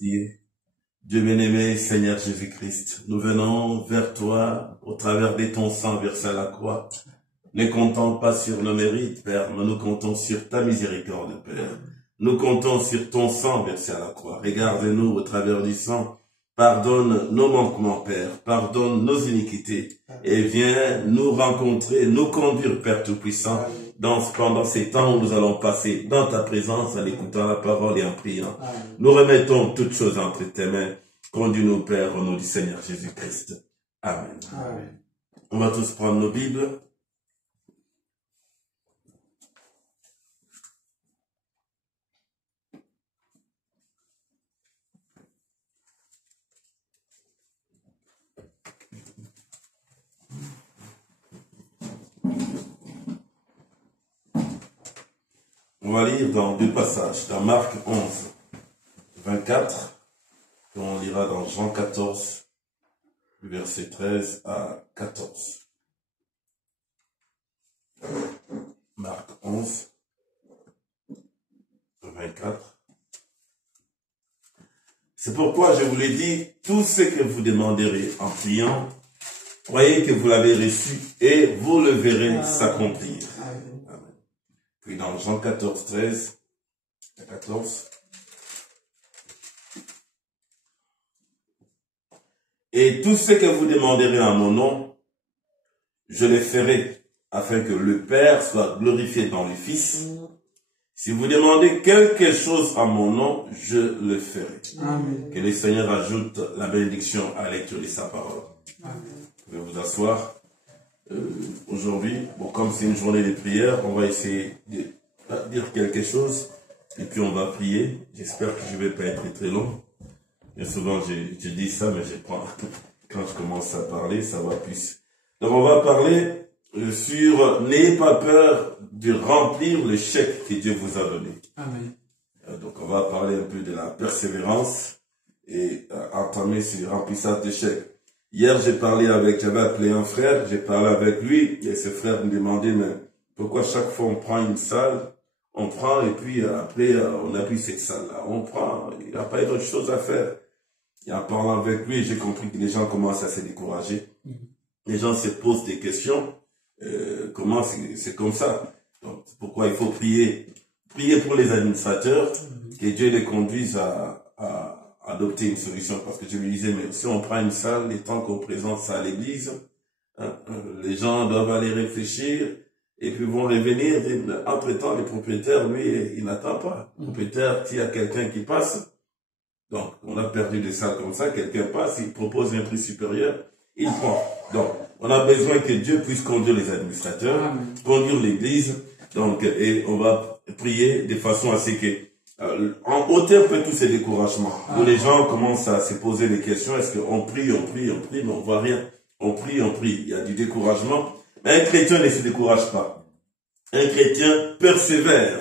prier. Dieu bien-aimé, Seigneur Jésus-Christ, nous venons vers toi au travers de ton sang versé à la croix. Ne comptons pas sur nos mérites, Père, mais nous comptons sur ta miséricorde, Père. Nous comptons sur ton sang versé à la croix. Regarde-nous au travers du sang. Pardonne nos manquements, Père. Pardonne nos iniquités. Et viens nous rencontrer, nous conduire, Père Tout-Puissant, pendant ces temps où nous allons passer dans ta présence, en écoutant la parole et en priant. Nous remettons toutes choses entre tes mains. Conduis-nous, Père, au nom du Seigneur Jésus-Christ. Amen. Amen. On va tous prendre nos Bibles. On va lire dans deux passages, dans Marc 11, 24, et on lira dans Jean 14, verset 13 à 14. Marc 11, 24. C'est pourquoi je vous l'ai dit, tout ce que vous demanderez en priant, croyez que vous l'avez reçu et vous le verrez s'accomplir. Puis dans Jean 14, 13 à 14. Et tout ce que vous demanderez en mon nom, je le ferai, afin que le Père soit glorifié dans le Fils. Si vous demandez quelque chose en mon nom, je le ferai. Amen. Que le Seigneur ajoute la bénédiction à la lecture de sa parole. Amen. Vous pouvez vous asseoir. Aujourd'hui, bon, comme c'est une journée de prière, on va essayer de dire quelque chose et puis on va prier. J'espère que je ne vais pas être très long. Et souvent, je dis ça, mais quand je commence à parler, ça va plus. Donc, on va parler sur n'ayez pas peur de remplir le chèque que Dieu vous a donné. Amen. Donc, on va parler un peu de la persévérance et entamer ce remplissage de chèque. Hier, j'avais appelé un frère, j'ai parlé avec lui, et ce frère me demandait, mais pourquoi chaque fois on prend une salle, on prend, et puis après, on n'a plus cette salle-là. On prend, il n'y a pas d'autre chose à faire. Et en parlant avec lui, j'ai compris que les gens commencent à se décourager. Les gens se posent des questions, comment c'est comme ça. Donc, pourquoi il faut prier? Prier pour les administrateurs, que Dieu les conduise à adopter une solution, parce que je me disais, mais si on prend une salle, les temps qu'on présente ça à l'église, les gens doivent aller réfléchir, et puis vont revenir, entre-temps, le propriétaire, lui, il n'attend pas. Le propriétaire, s'il y a quelqu'un qui passe, donc, on a perdu des salles comme ça, quelqu'un passe, il propose un prix supérieur, il prend. Donc, on a besoin que Dieu puisse conduire les administrateurs, conduire l'église, donc, et on va prier de façon à ce que on ôte un peu tous ces découragements, où les gens commencent à se poser des questions, est-ce qu'on prie, mais on voit rien. On prie, il y a du découragement. Mais un chrétien ne se décourage pas. Un chrétien persévère.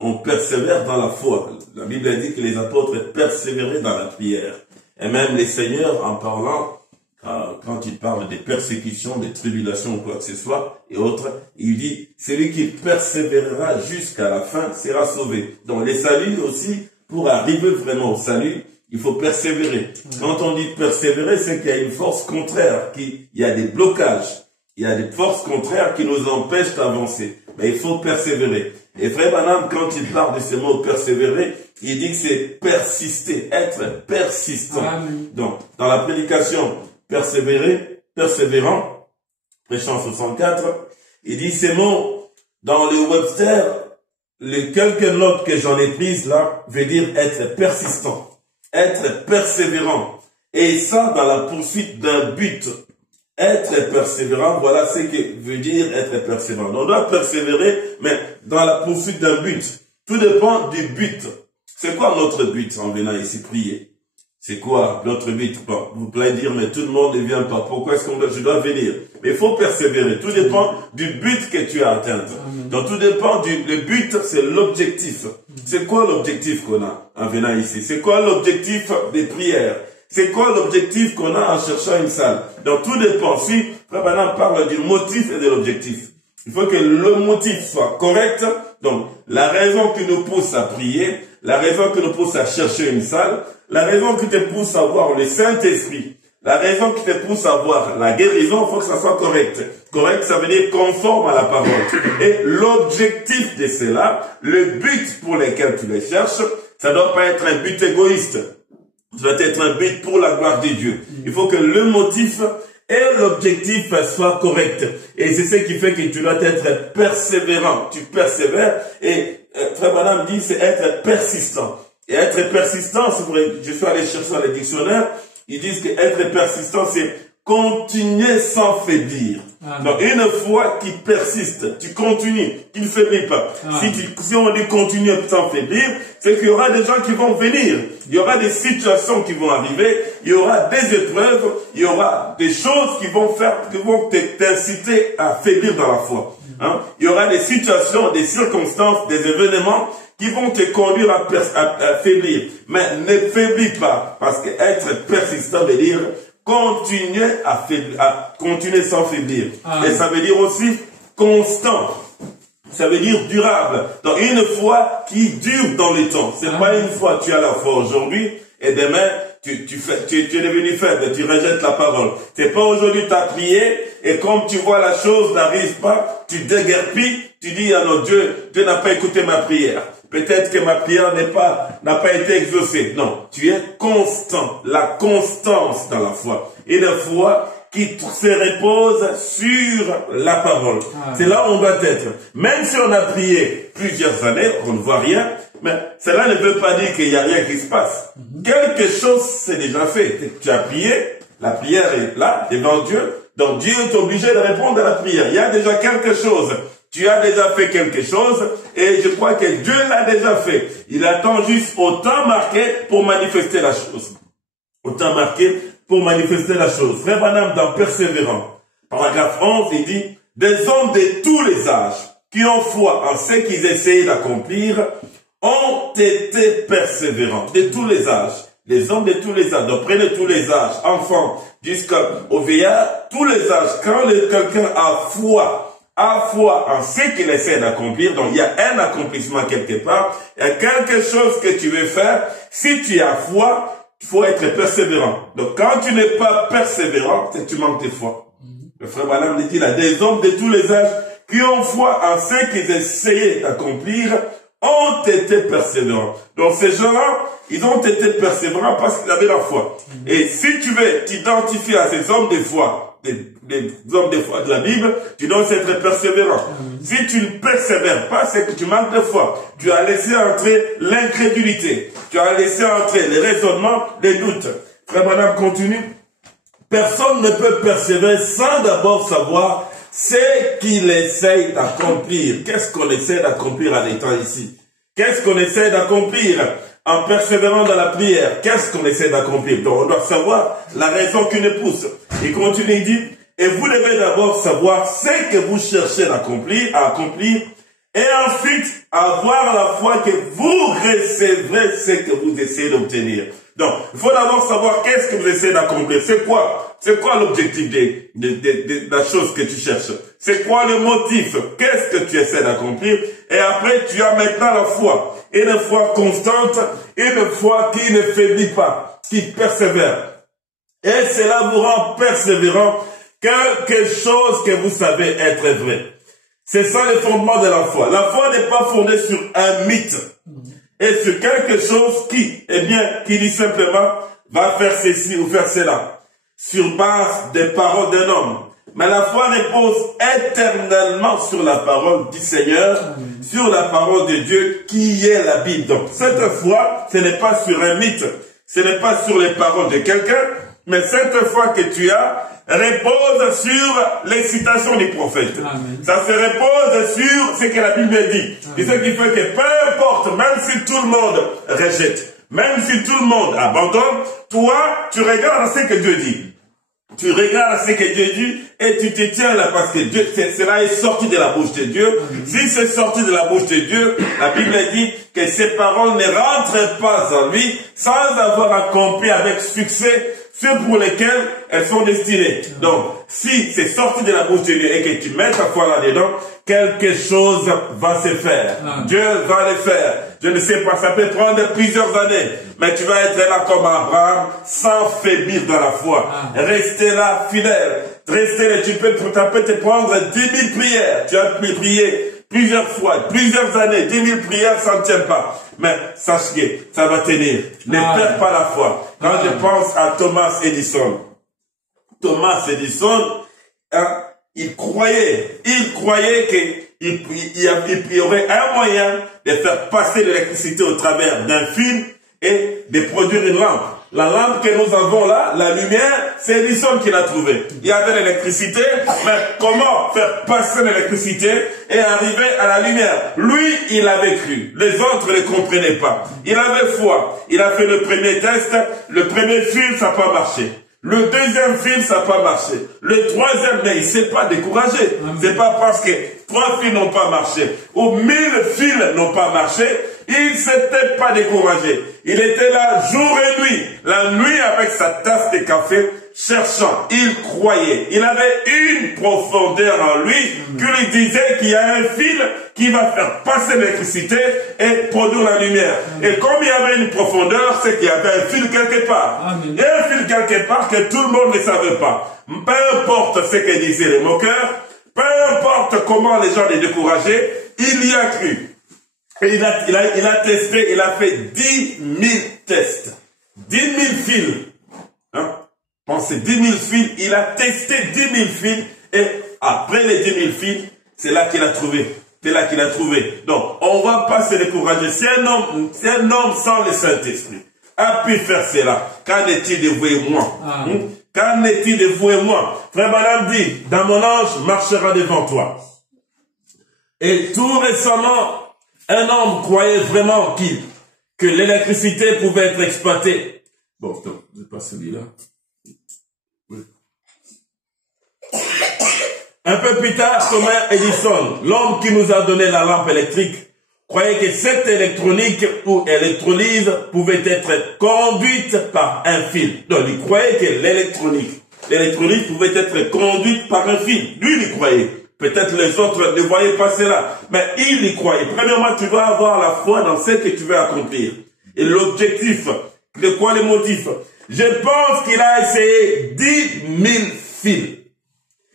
On persévère dans la foi. La Bible dit que les apôtres persévéraient dans la prière. Et même les seigneurs, en parlant, quand il parle des persécutions, des tribulations ou quoi que ce soit, et autres, il dit, celui qui persévérera jusqu'à la fin sera sauvé. Donc les saluts aussi, pour arriver vraiment au salut, il faut persévérer. Quand on dit persévérer, c'est qu'il y a une force contraire, il y a des blocages, il y a des forces contraires qui nous empêchent d'avancer. Mais il faut persévérer. Et Frère Branham, quand il parle de ce mot persévérer, il dit que c'est persister, être persistant. Amen. Donc, dans la prédication, persévérant, prêchant 64, il dit ces mots, dans le Webster, les quelques notes que j'en ai prises là, veut dire être persistant, être persévérant. Et ça, dans la poursuite d'un but. Être persévérant, voilà ce que veut dire être persévérant. On doit persévérer, mais dans la poursuite d'un but. Tout dépend du but. C'est quoi notre but en venant ici prier? C'est quoi notre but? Bon, vous pouvez dire, mais tout le monde ne vient pas. Pourquoi est-ce que je dois venir? Mais il faut persévérer. Tout dépend du but que tu as atteint. Donc tout dépend le but, c'est l'objectif. C'est quoi l'objectif qu'on a en venant ici? C'est quoi l'objectif des prières? C'est quoi l'objectif qu'on a en cherchant une salle? Donc tout dépend. Si Frère Branham parle du motif et de l'objectif, il faut que le motif soit correct Donc, la raison qui nous pousse à prier, la raison qui nous pousse à chercher une salle, la raison qui te pousse à voir le Saint-Esprit, la raison qui te pousse à voir la guérison, il faut que ça soit correct. Correct, ça veut dire conforme à la parole. Et l'objectif de cela, le but pour lequel tu les cherches, ça ne doit pas être un but égoïste. Ça doit être un but pour la gloire de Dieu. Il faut que le motif et l'objectif soit correct. Et c'est ce qui fait que tu dois être persévérant. Tu persévères. Et Frère Branham dit, c'est être persistant. Et être persistant, je suis allé chercher dans les dictionnaires, ils disent que être persistant, c'est continuer sans faiblir. Donc, une foi qui persiste, tu continues, tu ne faiblis pas. Si on dit continuer sans faiblir, c'est qu'il y aura des gens qui vont venir. Il y aura des situations qui vont arriver. Il y aura des épreuves. Il y aura des choses qui vont t'inciter à faiblir dans la foi. Il y aura des situations, des circonstances, des événements qui vont te conduire à faiblir. Mais ne faiblis pas, parce que être persistant veut dire continuer sans faiblir. Et ça veut dire aussi constant. Ça veut dire durable. Donc une foi qui dure dans le temps. C'est pas une foi, tu as la foi aujourd'hui et demain tu es devenu faible, tu rejettes la parole. C'est pas aujourd'hui tu as prié et comme tu vois la chose n'arrive pas, tu déguerpis, tu dis à notre Dieu n'a pas écouté ma prière. Peut-être que ma prière n'a pas été exaucée. Non, tu es constant. La constance dans la foi. Et la foi qui se repose sur la parole. C'est là où on doit être. Même si on a prié plusieurs années, on ne voit rien, mais cela ne veut pas dire qu'il n'y a rien qui se passe. Quelque chose s'est déjà fait. Tu as prié, la prière est là, devant Dieu, donc Dieu est obligé de répondre à la prière. Il y a déjà quelque chose. Tu as déjà fait quelque chose et je crois que Dieu l'a déjà fait. Il attend juste au temps marqué pour manifester la chose. Au temps marqué pour manifester la chose. Frère Branham dans Persévérant, paragraphe 11, il dit « Des hommes de tous les âges qui ont foi en ce qu'ils essayaient d'accomplir ont été persévérants. » De tous les âges. Les hommes de tous les âges. Donc prenez tous les âges. Enfants jusqu'au vieillard, tous les âges. Quand quelqu'un a foi en ce qu'il essaie d'accomplir, donc il y a un accomplissement quelque part, il y a quelque chose que tu veux faire, si tu as foi, il faut être persévérant. Donc quand tu n'es pas persévérant, c'est que tu manques de foi. Le frère Branham dit là, des hommes de tous les âges qui ont foi en ce qu'ils essayaient d'accomplir, ont été persévérants. Donc ces gens-là, ils ont été persévérants parce qu'ils avaient la foi. Et si tu veux t'identifier à ces hommes de foi, des hommes de foi de la Bible, tu dois être persévérant. Si tu ne persévères pas, c'est que tu manques de foi. Tu as laissé entrer l'incrédulité. Tu as laissé entrer les raisonnements, les doutes. Frère Branham continue. Personne ne peut persévérer sans d'abord savoir ce qu'il essaye d'accomplir. Qu'est-ce qu'on essaie d'accomplir en étant ici? Qu'est-ce qu'on essaie d'accomplir en persévérant dans la prière? Qu'est-ce qu'on essaie d'accomplir? Donc on doit savoir la raison qui nous pousse. Il continue, il dit, et vous devez d'abord savoir ce que vous cherchez à accomplir, et ensuite avoir la foi que vous recevrez ce que vous essayez d'obtenir. Donc, il faut d'abord savoir qu'est-ce que vous essayez d'accomplir. C'est quoi l'objectif de la chose que tu cherches? C'est quoi le motif? Qu'est-ce que tu essaies d'accomplir? Et après, tu as maintenant la foi. Une foi constante, une foi qui ne faiblit pas, qui persévère. Et cela vous rend persévérant, quelque chose que vous savez être vrai. C'est ça le fondement de la foi. La foi n'est pas fondée sur un mythe. Et sur quelque chose qui dit simplement, va faire ceci ou faire cela. Sur base des paroles d'un homme. Mais la foi repose éternellement sur la parole du Seigneur, sur la parole de Dieu qui est la Bible. Donc cette foi, ce n'est pas sur un mythe, ce n'est pas sur les paroles de quelqu'un, mais cette foi que tu as repose sur les citations des prophètes. Amen. Ça se repose sur ce que la Bible dit. Et ce qui fait que peu importe, même si tout le monde rejette, même si tout le monde abandonne, toi, tu regardes à ce que Dieu dit. Tu regardes à ce que Dieu dit et tu te tiens là parce que Dieu, cela est sorti de la bouche de Dieu. Si c'est sorti de la bouche de Dieu, la Bible dit que ces paroles ne rentrent pas en lui sans avoir accompli avec succès ceux pour lesquels elles sont destinées. Donc, si c'est sorti de la bouche de Dieu et que tu mets ta foi là-dedans, quelque chose va se faire. Dieu va le faire. Je ne sais pas, ça peut prendre plusieurs années, mais tu vas être là comme Abraham, sans faiblir dans la foi. Restez là, fidèle. Restez là, ça peut te prendre 10 000 prières. Tu as prié plusieurs fois, plusieurs années, 10 000 prières, ça ne tient pas. Mais sache que ça va tenir. Ne perds pas la foi. Quand je pense à Thomas Edison, il croyait qu'il y aurait un moyen de faire passer l'électricité au travers d'un fil et de produire une lampe. La lampe que nous avons là, la lumière, c'est Edison qui l'a trouvée. Il y avait l'électricité, mais comment faire passer l'électricité et arriver à la lumière? Lui, il avait cru. Les autres ne comprenaient pas. Il avait foi. Il a fait le premier test. Le premier fil, ça n'a pas marché. Le deuxième fil, ça n'a pas marché. Le troisième, mais il ne s'est pas découragé. C'est pas parce que 3 fils n'ont pas marché ou 1000 fils n'ont pas marché, il ne s'était pas découragé. Il était là jour et nuit. La nuit avec sa tasse de café, cherchant. Il croyait. Il avait une profondeur en lui qui lui disait qu'il y a un fil qui va faire passer l'électricité et produire la lumière. Et comme il y avait une profondeur, c'est qu'il y avait un fil quelque part. Il y a un fil quelque part que tout le monde ne savait pas. Peu importe ce que disaient les moqueurs, peu importe comment les gens les décourageaient, il y a cru. Et il a testé, il a fait 10 000 tests. 10 000 fils. Hein? Pensez, 10 000 fils, il a testé 10 000 fils, et après les 10 000 fils, c'est là qu'il a trouvé. C'est là qu'il a trouvé. Donc, on va pas se décourager. Si un homme sans le Saint-Esprit a pu faire cela, qu'en est-il de vous et moi? Qu'en est-il de vous et moi? Frère Branham dit, dans mon ange marchera devant toi. Et tout récemment, un homme croyait vraiment que l'électricité pouvait être exploitée. Bon, stop, c'est pas celui-là. Oui. Un peu plus tard, Thomas Edison, l'homme qui nous a donné la lampe électrique, croyait que cette électronique ou électrolyse pouvait être conduite par un fil. Donc, il croyait que l'électronique pouvait être conduite par un fil. Lui, il y croyait. Peut-être les autres ne voyaient pas cela, mais il y croyait. Premièrement, tu dois avoir la foi dans ce que tu veux accomplir. Et l'objectif, de quoi le motif? Je pense qu'il a essayé 10 000 fils.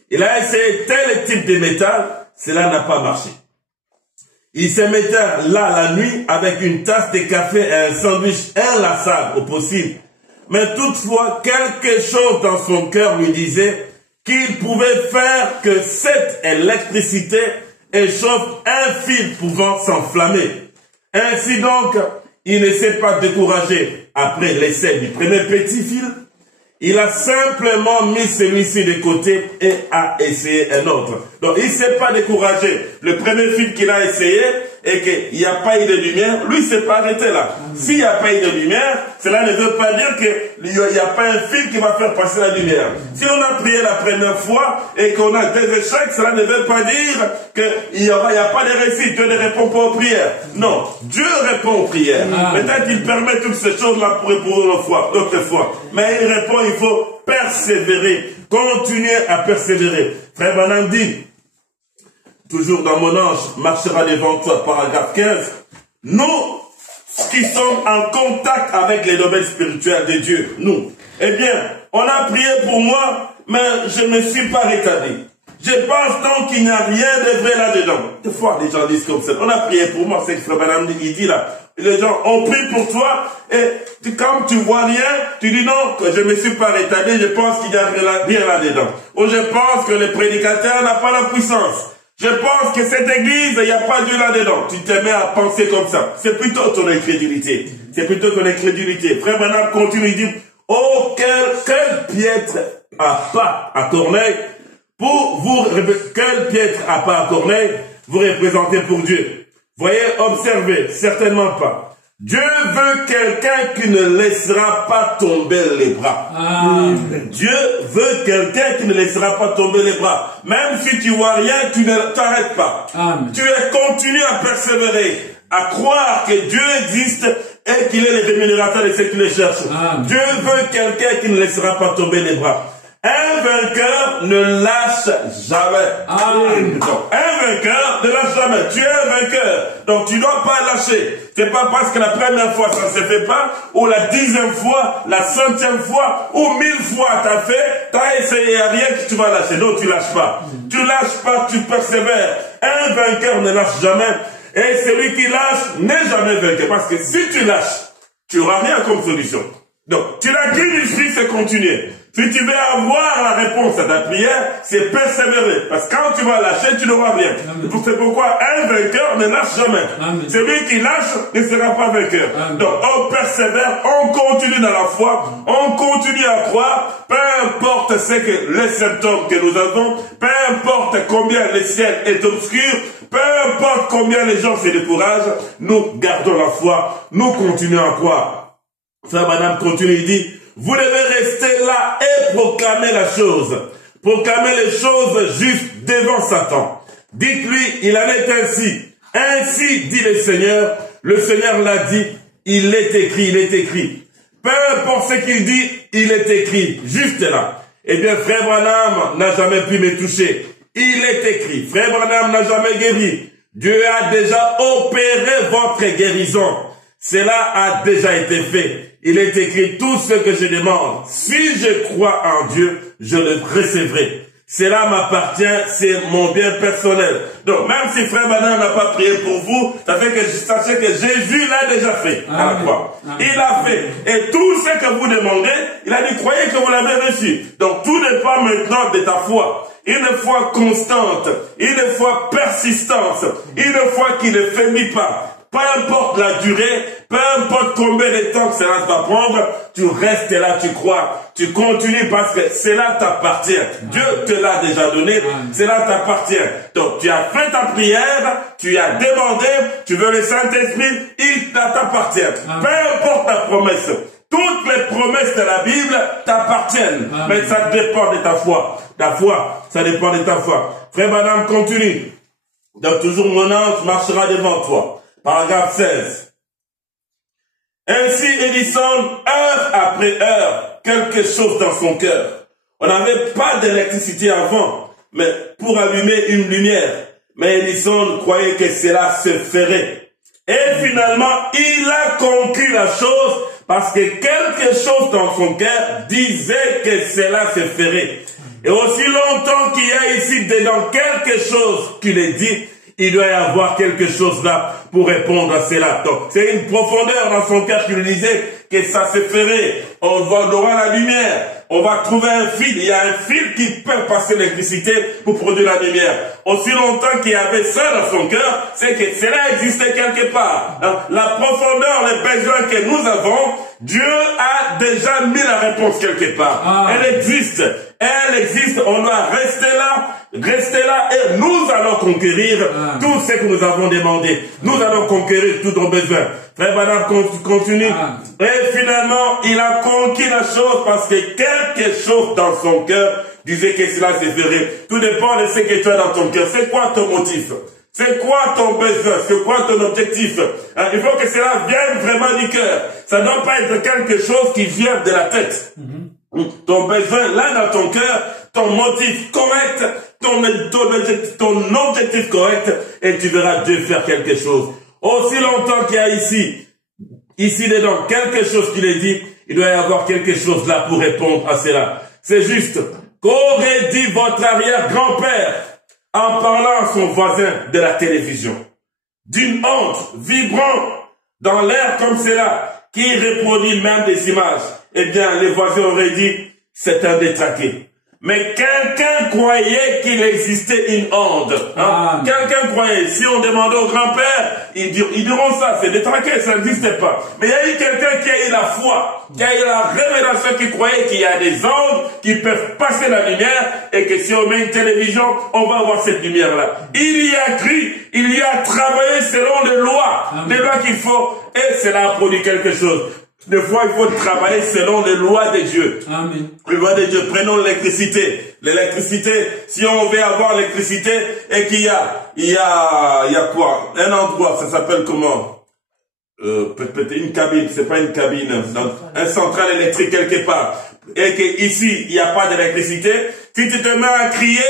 Il a essayé tel type de métal, cela n'a pas marché. Il se mettait là la nuit avec une tasse de café et un sandwich inlassable au possible. Mais toutefois, quelque chose dans son cœur lui disait qu'il pouvait faire que cette électricité échauffe un fil pouvant s'enflammer. Ainsi donc, il ne s'est pas découragé après l'essai du premier petit fil. Il a simplement mis celui-ci de côté et a essayé un autre. Donc, il ne s'est pas découragé. Le premier fil qu'il a essayé et qu'il n'y a pas eu de lumière, lui, il ne s'est pas arrêté là. S'il n'y a pas eu de lumière, cela ne veut pas dire qu'il n'y a pas un fil qui va faire passer la lumière. Si on a prié la première fois et qu'on a des échecs, cela ne veut pas dire qu'il n'y a pas de réussite. Dieu ne répond pas aux prières. Non, Dieu répond aux prières. Peut-être qu'il permet toutes ces choses-là pour notre foi. Mais il répond, il faut persévérer, continuer à persévérer. Frère Branham dit, toujours dans mon ange marchera devant toi, paragraphe 15, nous qui sommes en contact avec les domaines spirituels de Dieu, nous, eh bien, on a prié pour moi, mais je ne me suis pas rétabli. Je pense donc qu'il n'y a rien de vrai là-dedans. Des fois, les gens disent comme ça, on a prié pour moi, c'est ce que Frère Branham dit, il dit là, les gens ont prié pour toi, et quand tu vois rien, tu dis non, que je ne me suis pas rétabli, je pense qu'il n'y a rien là-dedans. Ou je pense que le prédicateur n'a pas la puissance. Je pense que cette église, il n'y a pas Dieu là-dedans. Tu te mets à penser comme ça. C'est plutôt ton incrédulité. C'est plutôt ton incrédulité. Frère Branham continue, il dit, oh, quel piètre à pas à Corneille, quel piètre à pas à Corneille vous représentez pour Dieu. Voyez, observez, certainement pas. Dieu veut quelqu'un qui ne laissera pas tomber les bras. Dieu veut quelqu'un qui ne laissera pas tomber les bras. Même si tu vois rien, tu ne t'arrêtes pas. Tu continues à persévérer, à croire que Dieu existe et qu'il est le rémunérateur de ceux qui le cherchent. Dieu veut quelqu'un qui ne laissera pas tomber les bras. Un vainqueur ne lâche jamais. Donc, un vainqueur ne lâche jamais. Tu es un vainqueur. Donc, tu ne dois pas lâcher. C'est pas parce que la première fois ça ne se fait pas, ou la 10e fois, la 100e fois, ou 1000 fois t'as fait, t'as essayé à rien que tu vas lâcher. Non, tu lâches pas. Tu lâches pas, tu persévères. Un vainqueur ne lâche jamais. Et celui qui lâche n'est jamais vainqueur. Parce que si tu lâches, tu n'auras rien comme solution. Donc, tu l'as dit ici, c'est continuer. Si tu veux avoir la réponse à ta prière, c'est persévérer. Parce que quand tu vas lâcher, tu n'auras rien. C'est pourquoi un vainqueur ne lâche jamais. Celui qui lâche ne sera pas vainqueur. Donc, on persévère, on continue dans la foi, on continue à croire, peu importe ce que les symptômes que nous avons, peu importe combien le ciel est obscur, peu importe combien les gens se découragent, nous gardons la foi, nous continuons à croire. Frère Madame continue, il dit, vous devez rester là et proclamer la chose. Proclamer les choses justes devant Satan. Dites-lui, il en est ainsi. Ainsi dit le Seigneur l'a dit, il est écrit, il est écrit. Peu importe ce qu'il dit, il est écrit, juste là. Eh bien, Frère Branham n'a jamais pu me toucher. Il est écrit. Frère Branham n'a jamais guéri. Dieu a déjà opéré votre guérison. Cela a déjà été fait. Il est écrit tout ce que je demande. Si je crois en Dieu, je le recevrai. Cela m'appartient, c'est mon bien personnel. Donc, même si Frère Branham n'a pas prié pour vous, ça fait que sachez que Jésus l'a déjà fait à la croix. Il l'a fait. Et tout ce que vous demandez, il a dit, croyez que vous l'avez reçu. Donc, tout dépend maintenant de ta foi. Une foi constante, une foi persistante, une foi qui ne faiblit pas. Peu importe la durée, peu importe combien de temps que cela va prendre, tu restes là, tu crois, tu continues parce que cela t'appartient. Dieu te l'a déjà donné, cela t'appartient. Donc tu as fait ta prière, tu as demandé, tu veux le Saint-Esprit, il t'appartient. Peu importe ta promesse. Toutes les promesses de la Bible t'appartiennent. Mais ça dépend de ta foi. Ta foi, ça dépend de ta foi. Frère Madame, continue. Donc toujours mon ange marchera devant toi. Paragraphe 16. Ainsi Edison, heure après heure, quelque chose dans son cœur. On n'avait pas d'électricité avant, mais pour allumer une lumière. Mais Edison croyait que cela se ferait. Et finalement, il a conclu la chose parce que quelque chose dans son cœur disait que cela se ferait. Et aussi longtemps qu'il y a ici dedans quelque chose qu'il est dit, il doit y avoir quelque chose là pour répondre à cela. Donc, c'est une profondeur dans son cœur qui lui disait que ça se ferait. On aura la lumière. On va trouver un fil. Il y a un fil qui peut passer l'électricité pour produire la lumière. Aussi longtemps qu'il y avait ça dans son cœur, c'est que cela existait quelque part. La profondeur, les besoins que nous avons, Dieu a déjà mis la réponse quelque part. Elle existe. Elle existe. On doit rester là et nous allons conquérir tout ce que nous avons demandé. Nous allons conquérir tous nos besoins. Frère Madame continue. Et finalement, il a conquis la chose parce que quelque chose dans son cœur disait que cela se ferait. Tout dépend de ce que tu as dans ton cœur. C'est quoi ton motif? C'est quoi ton besoin? C'est quoi ton objectif? Il faut que cela vienne vraiment du cœur. Ça ne doit pas être quelque chose qui vient de la tête. Ton besoin, là dans ton cœur, ton motif correct, ton objectif correct, et tu verras Dieu faire quelque chose. Aussi longtemps qu'il y a ici dedans, quelque chose qu'il est dit, il doit y avoir quelque chose là pour répondre à cela. C'est juste, qu'aurait dit votre arrière-grand-père en parlant à son voisin de la télévision? D'une honte vibrant dans l'air comme cela, qui reproduit même des images. Eh bien, les voisins auraient dit, c'est un détraqué. Mais quelqu'un croyait qu'il existait une onde. Quelqu'un croyait. Si on demandait au grand-père, ils diront ça, c'est détraqué, ça n'existait pas. Mais il y a eu quelqu'un qui a eu la foi, qui a eu la révélation, qui croyait qu'il y a des ondes qui peuvent passer la lumière et que si on met une télévision, on va avoir cette lumière-là. Il y a cru, il y a travaillé selon les lois qu'il faut, et cela a produit quelque chose. Des fois, il faut travailler selon les lois de Dieu. Amen. Les lois de Dieu. Prenons l'électricité. L'électricité, si on veut avoir l'électricité et qu'il y a quoi? Un endroit, ça s'appelle comment? peut-être une cabine, c'est pas une cabine, un central électrique quelque part, et que ici il n'y a pas d'électricité, si tu te mets à crier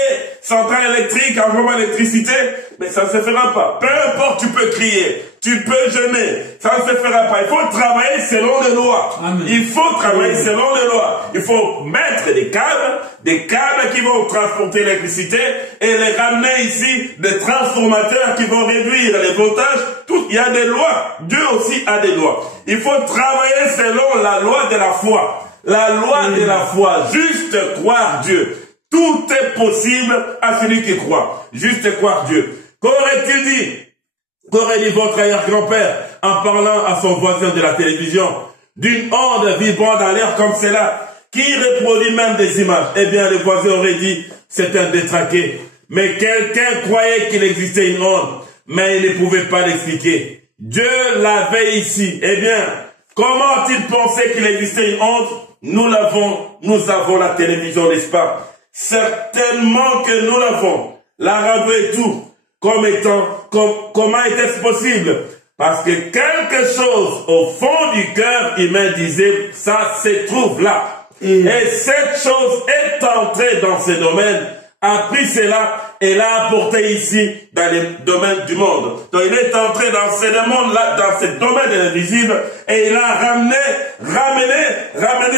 centrale électrique, envoie l'électricité, mais ça ne se fera pas. Peu importe, tu peux crier, tu peux jeûner, ça ne se fera pas. Il faut travailler selon les lois. Amen. Il faut travailler selon les lois. Il faut mettre des câbles qui vont transporter l'électricité et les ramener ici, des transformateurs qui vont réduire les voltages. Tout, il y a des lois. Dieu aussi a des lois. Il faut travailler selon la loi de la foi. La loi de la foi, juste croire Dieu. Tout est possible à celui qui croit. Juste croire Dieu. Qu'aurait-il dit? Qu'aurait dit votre arrière-grand-père en parlant à son voisin de la télévision d'une onde vibrant dans l'air comme cela, qui reproduit même des images? Eh bien, le voisin aurait dit, c'est un détraqué. Mais quelqu'un croyait qu'il existait une onde, mais il ne pouvait pas l'expliquer. Dieu l'avait ici. Eh bien, comment a-t-il pensé qu'il existait une onde? Nous avons la télévision, n'est-ce pas? Certainement que nous l'avons. La radio et tout. Comment était-ce possible? Parce que quelque chose au fond du cœur humain disait, ça se trouve là. Et cette chose est entrée dans ce domaine, a pris cela et l'a apporté ici dans les domaines du monde. Donc il est entré dans ce monde-là, dans ce domaine de l'invisible, et il a ramené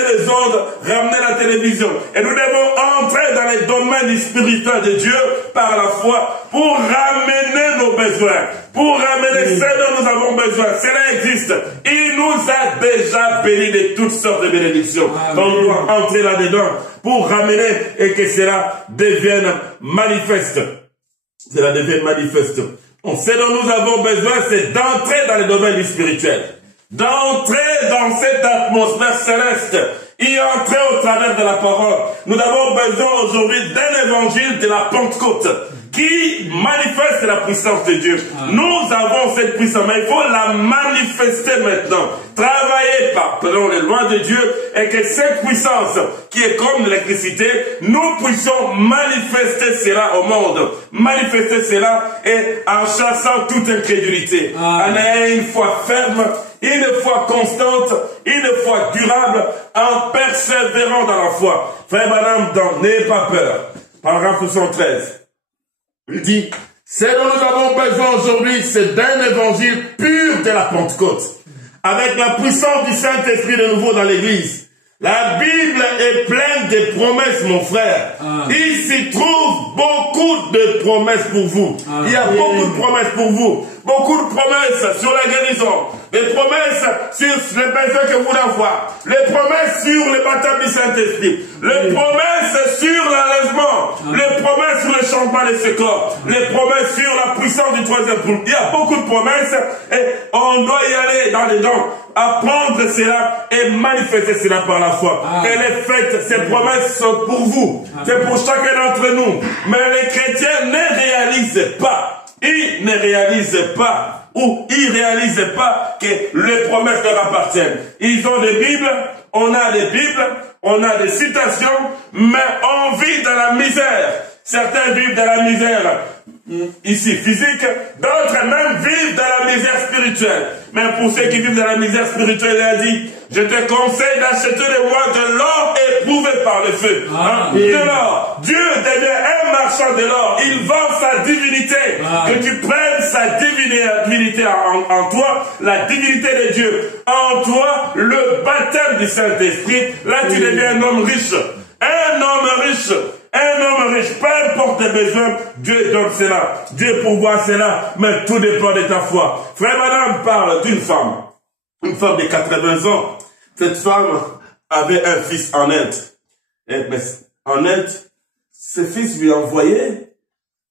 les ondes, ramené la télévision. Et nous devons entrer dans les domaines spirituels de Dieu par la foi pour ramener nos besoins, pour ramener ce dont nous avons besoin. Cela existe. Il nous a déjà bénis de toutes sortes de bénédictions. Donc nous devons entrer là-dedans pour ramener et que cela devienne manifeste. Cela devienne manifeste. Ce dont nous avons besoin, c'est d'entrer dans les domaines spirituels. D'entrer dans cette atmosphère céleste. Y entrer au travers de la parole. Nous avons besoin aujourd'hui d'un évangile de la Pentecôte qui manifeste la puissance de Dieu. Nous avons cette puissance, mais il faut la manifester maintenant. Travailler selon les lois de Dieu et que cette puissance qui est comme l'électricité, nous puissions manifester cela au monde. Manifester cela et en chassant toute incrédulité. En ayant une foi ferme, une foi constante, une foi durable, en persévérant dans la foi. Frère Madame, n'ayez pas peur. Paragraphe 73. Il dit, ce dont nous avons besoin aujourd'hui, c'est d'un évangile pur de la Pentecôte, avec la puissance du Saint-Esprit de nouveau dans l'Église. La Bible est pleine de promesses, mon frère. Il s'y trouve beaucoup de promesses pour vous. Il y a beaucoup de promesses pour vous. Beaucoup de promesses sur la guérison. Des promesses sur les besoins que vous voulez avoir. Les promesses sur le baptême du Saint-Esprit. Les promesses sur l'enlèvement. Les promesses sur le changement de ce corps. Les promesses sur la puissance du troisième groupe. Il y a beaucoup de promesses et on doit y aller dans les dents. Apprendre cela et manifester cela par la foi. Elle est faite, ces promesses sont pour vous. C'est pour chacun d'entre nous. Mais les chrétiens ne réalisent pas. Ils ne réalisent pas ou ils ne réalisent pas que les promesses leur appartiennent. Ils ont des Bibles, on a des Bibles, on a des citations, mais on vit dans la misère. Certains vivent dans la misère ici physique, d'autres même vivent dans la misère spirituelle. Mais pour ceux qui vivent dans la misère spirituelle, il a dit, je te conseille d'acheter de moi de l'or éprouvé par le feu. De l'or. Dieu devient un marchand de l'or. Il vend sa divinité. Que tu prennes sa divinité en toi, la divinité de Dieu. En toi, le baptême du Saint-Esprit. Là, tu deviens un homme riche. Un homme riche. Un homme riche, peu importe tes besoins, Dieu donne cela. Dieu pourvoit cela, mais tout dépend de ta foi. Frère Madame parle d'une femme. Une femme de 80 ans. Cette femme avait un fils en Inde. Mais en Inde, ce fils lui envoyait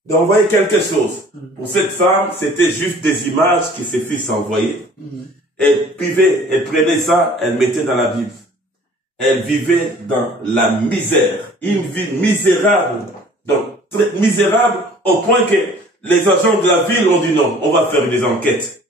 d'envoyer quelque chose. Pour cette femme, c'était juste des images que ses fils envoyaient. Elle prenait ça, elle mettait dans la Bible. Elle vivait dans la misère, une vie misérable, donc très misérable au point que les agents de la ville ont dit non, on va faire des enquêtes.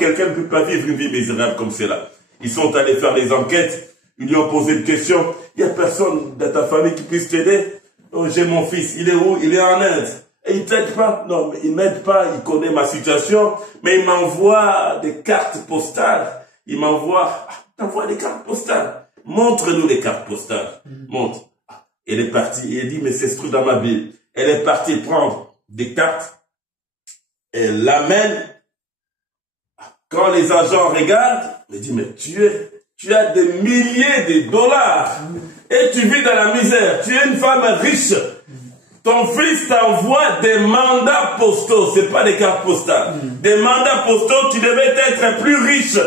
Quelqu'un ne peut pas vivre une vie misérable comme cela. Ils sont allés faire des enquêtes, ils lui ont posé une question, il n'y a personne de ta famille qui puisse t'aider. Oh, j'ai mon fils, il est où? Il est en Inde. Et il t'aide pas. Non, mais il m'aide pas, il connaît ma situation, mais il m'envoie des cartes postales. Il m'envoie des cartes postales. Montre-nous les cartes postales. Montre. Elle est partie, elle dit, mais c'est ce truc dans ma Bible. Elle est partie prendre des cartes, elle l'amène. Quand les agents regardent, elle dit, mais tu as des milliers de dollars et tu vis dans la misère. Tu es une femme riche. Ton fils t'envoie des mandats postaux, c'est pas des cartes postales. Des mandats postaux, tu devais être plus riche.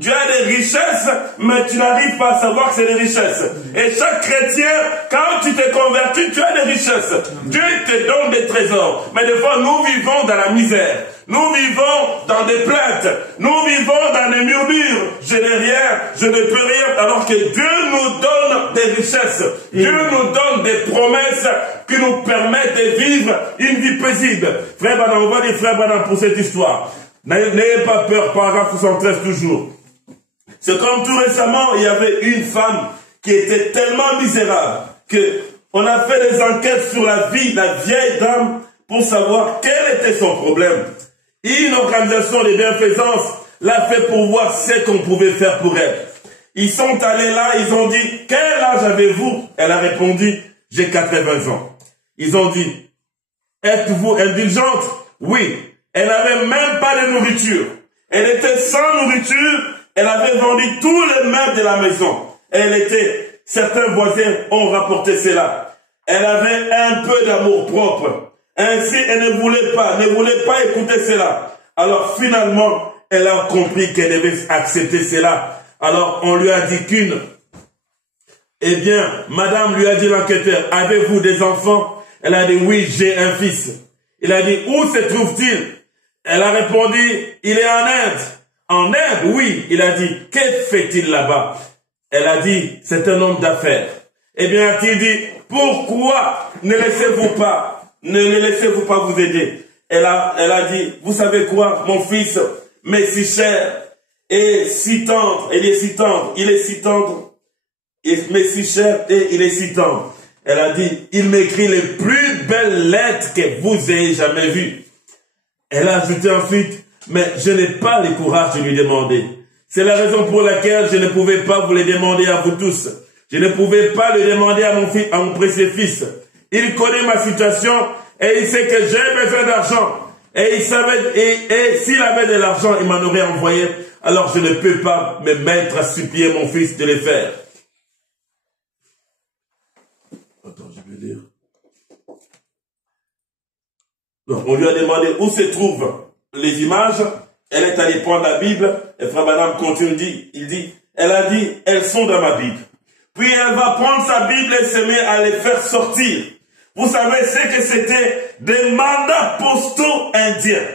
Tu as des richesses, mais tu n'arrives pas à savoir que c'est des richesses. Et chaque chrétien, quand tu t'es converti, tu as des richesses. Dieu te donne des trésors. Mais des fois, nous vivons dans la misère. Nous vivons dans des plaintes. Nous vivons dans des murmures. Je n'ai rien, je ne peux rien. Alors que Dieu nous donne des richesses. Dieu nous donne des promesses qui nous permettent de vivre une vie paisible. Frère Branham, on va dire Frère Branham pour cette histoire. N'ayez pas peur, paragraphe 73 toujours. C'est comme tout récemment, il y avait une femme qui était tellement misérable que on a fait des enquêtes sur la vie de la vieille dame pour savoir quel était son problème. Une organisation de bienfaisance l'a fait pour voir ce qu'on pouvait faire pour elle. Ils sont allés là, ils ont dit, quel âge avez-vous? Elle a répondu, j'ai 80 ans. Ils ont dit, êtes-vous indulgente? Oui. Elle n'avait même pas de nourriture. Elle était sans nourriture. Elle avait vendu tous les meubles de la maison. Certains voisins ont rapporté cela. Elle avait un peu d'amour propre. Ainsi, elle ne voulait pas écouter cela. Alors finalement, elle a compris qu'elle devait accepter cela. Alors on lui a dit eh bien, madame lui a dit l'enquêteur, avez-vous des enfants? Elle a dit, oui, j'ai un fils. Il a dit, où se trouve-t-il? Elle a répondu, il est en Inde. En Inde, oui. Il a dit, que fait-il là-bas? Elle a dit, c'est un homme d'affaires. Eh bien, a-t-il dit, pourquoi ne laissez-vous pas vous aider? Elle a dit, vous savez quoi, mon fils m'est si cher et si tendre. Il est si tendre, il m'est si cher et il est si tendre. Elle a dit, il m'écrit les plus belles lettres que vous ayez jamais vues. Elle a ajouté ensuite, mais je n'ai pas le courage de lui demander. C'est la raison pour laquelle je ne pouvais pas vous les demander à vous tous. Je ne pouvais pas le demander à mon précieux fils. Il connaît ma situation et il sait que j'ai besoin d'argent. Et il savait, et s'il avait de l'argent, il m'en aurait envoyé. Alors je ne peux pas me mettre à supplier mon fils de le faire. Attends, je vais lire. Donc, on lui a demandé où se trouvent les images. Elle est allée prendre la Bible. Et Frère Branham continue, elle a dit, elles sont dans ma Bible. Puis elle va prendre sa Bible et se met à les faire sortir. Vous savez ce que c'était? Des mandats postaux indiens.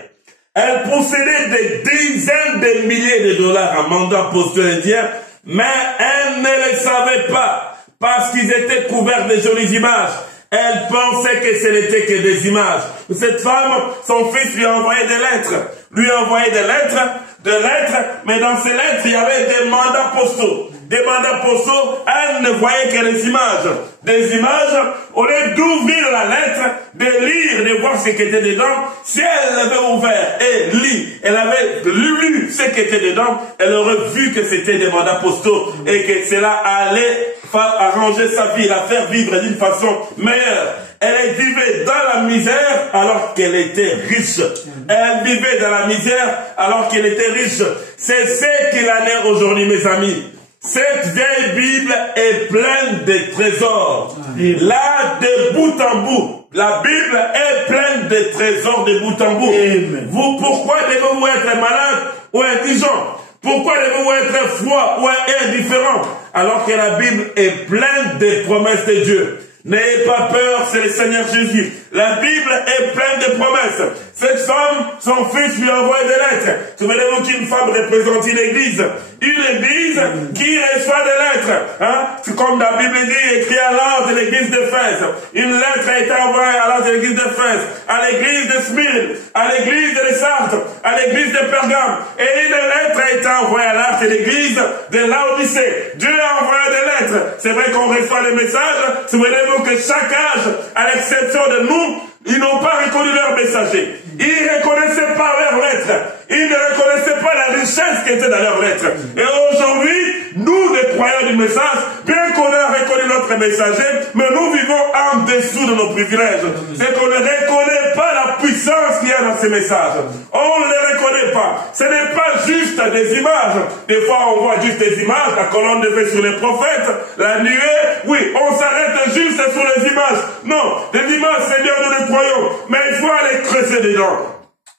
Elle possédait des dizaines de milliers de dollars en mandats postaux indiens, mais elle ne le savait pas parce qu'ils étaient couverts de jolies images. Elle pensait que ce n'était que des images. Cette femme, son fils lui a envoyé des lettres. Mais dans ces lettres, il y avait des mandats postaux. Des mandats postaux, elle ne voyait que des images. Des images, au lieu d'ouvrir la lettre, de lire, de voir ce qui était dedans, si elle l'avait ouvert et elle avait lu ce qui était dedans, elle aurait vu que c'était des mandats postaux et que cela allait arranger sa vie, la faire vivre d'une façon meilleure. Elle vivait dans la misère alors qu'elle était riche. Elle vivait dans la misère alors qu'elle était riche. C'est ce qu'il en est aujourd'hui, mes amis. Cette vieille Bible est pleine de trésors. Là, de bout en bout, la Bible est pleine de trésors de bout en bout. Vous, pourquoi devez-vous être malade ou indigent? Pourquoi devez-vous être froid ou indifférent alors que la Bible est pleine de promesses de Dieu? N'ayez pas peur, c'est le Seigneur Jésus. La Bible est pleine de promesses. Cette femme, son fils lui a envoyé des lettres. Souvenez-vous qu'une femme représente une église. Une église qui reçoit des lettres. C'est comme la Bible dit, écrit à l'ange de l'église d'Éphèse. Une lettre a été envoyée à l'ange de l'église d'Éphèse, à l'église de Smyrne, à l'église de Sardes, à l'église de Pergame. Et une lettre a été envoyée à l'ange de l'église de Laodicée. Dieu a envoyé des lettres. C'est vrai qu'on reçoit les messages. Souvenez-vous que chaque âge, à l'exception de nous, Ils n'ont pas reconnu leur messager. Ils ne reconnaissaient pas leurs lettres. Ils ne reconnaissaient pas la richesse qui était dans leurs lettres. Et aujourd'hui, nous, les croyants du message, bien qu'on ait reconnu notre messager, mais nous vivons en dessous de nos privilèges. C'est qu'on ne reconnaît pas la puissance qu'il y a dans ces messages. On ne les reconnaît pas. Ce n'est pas juste des images. Des fois, on voit juste des images, la colonne de feu sur les prophètes, la nuée. Oui, on s'arrête juste sur les images. Non, les images, Seigneur, nous les croyons. Mais il faut aller creuser dedans.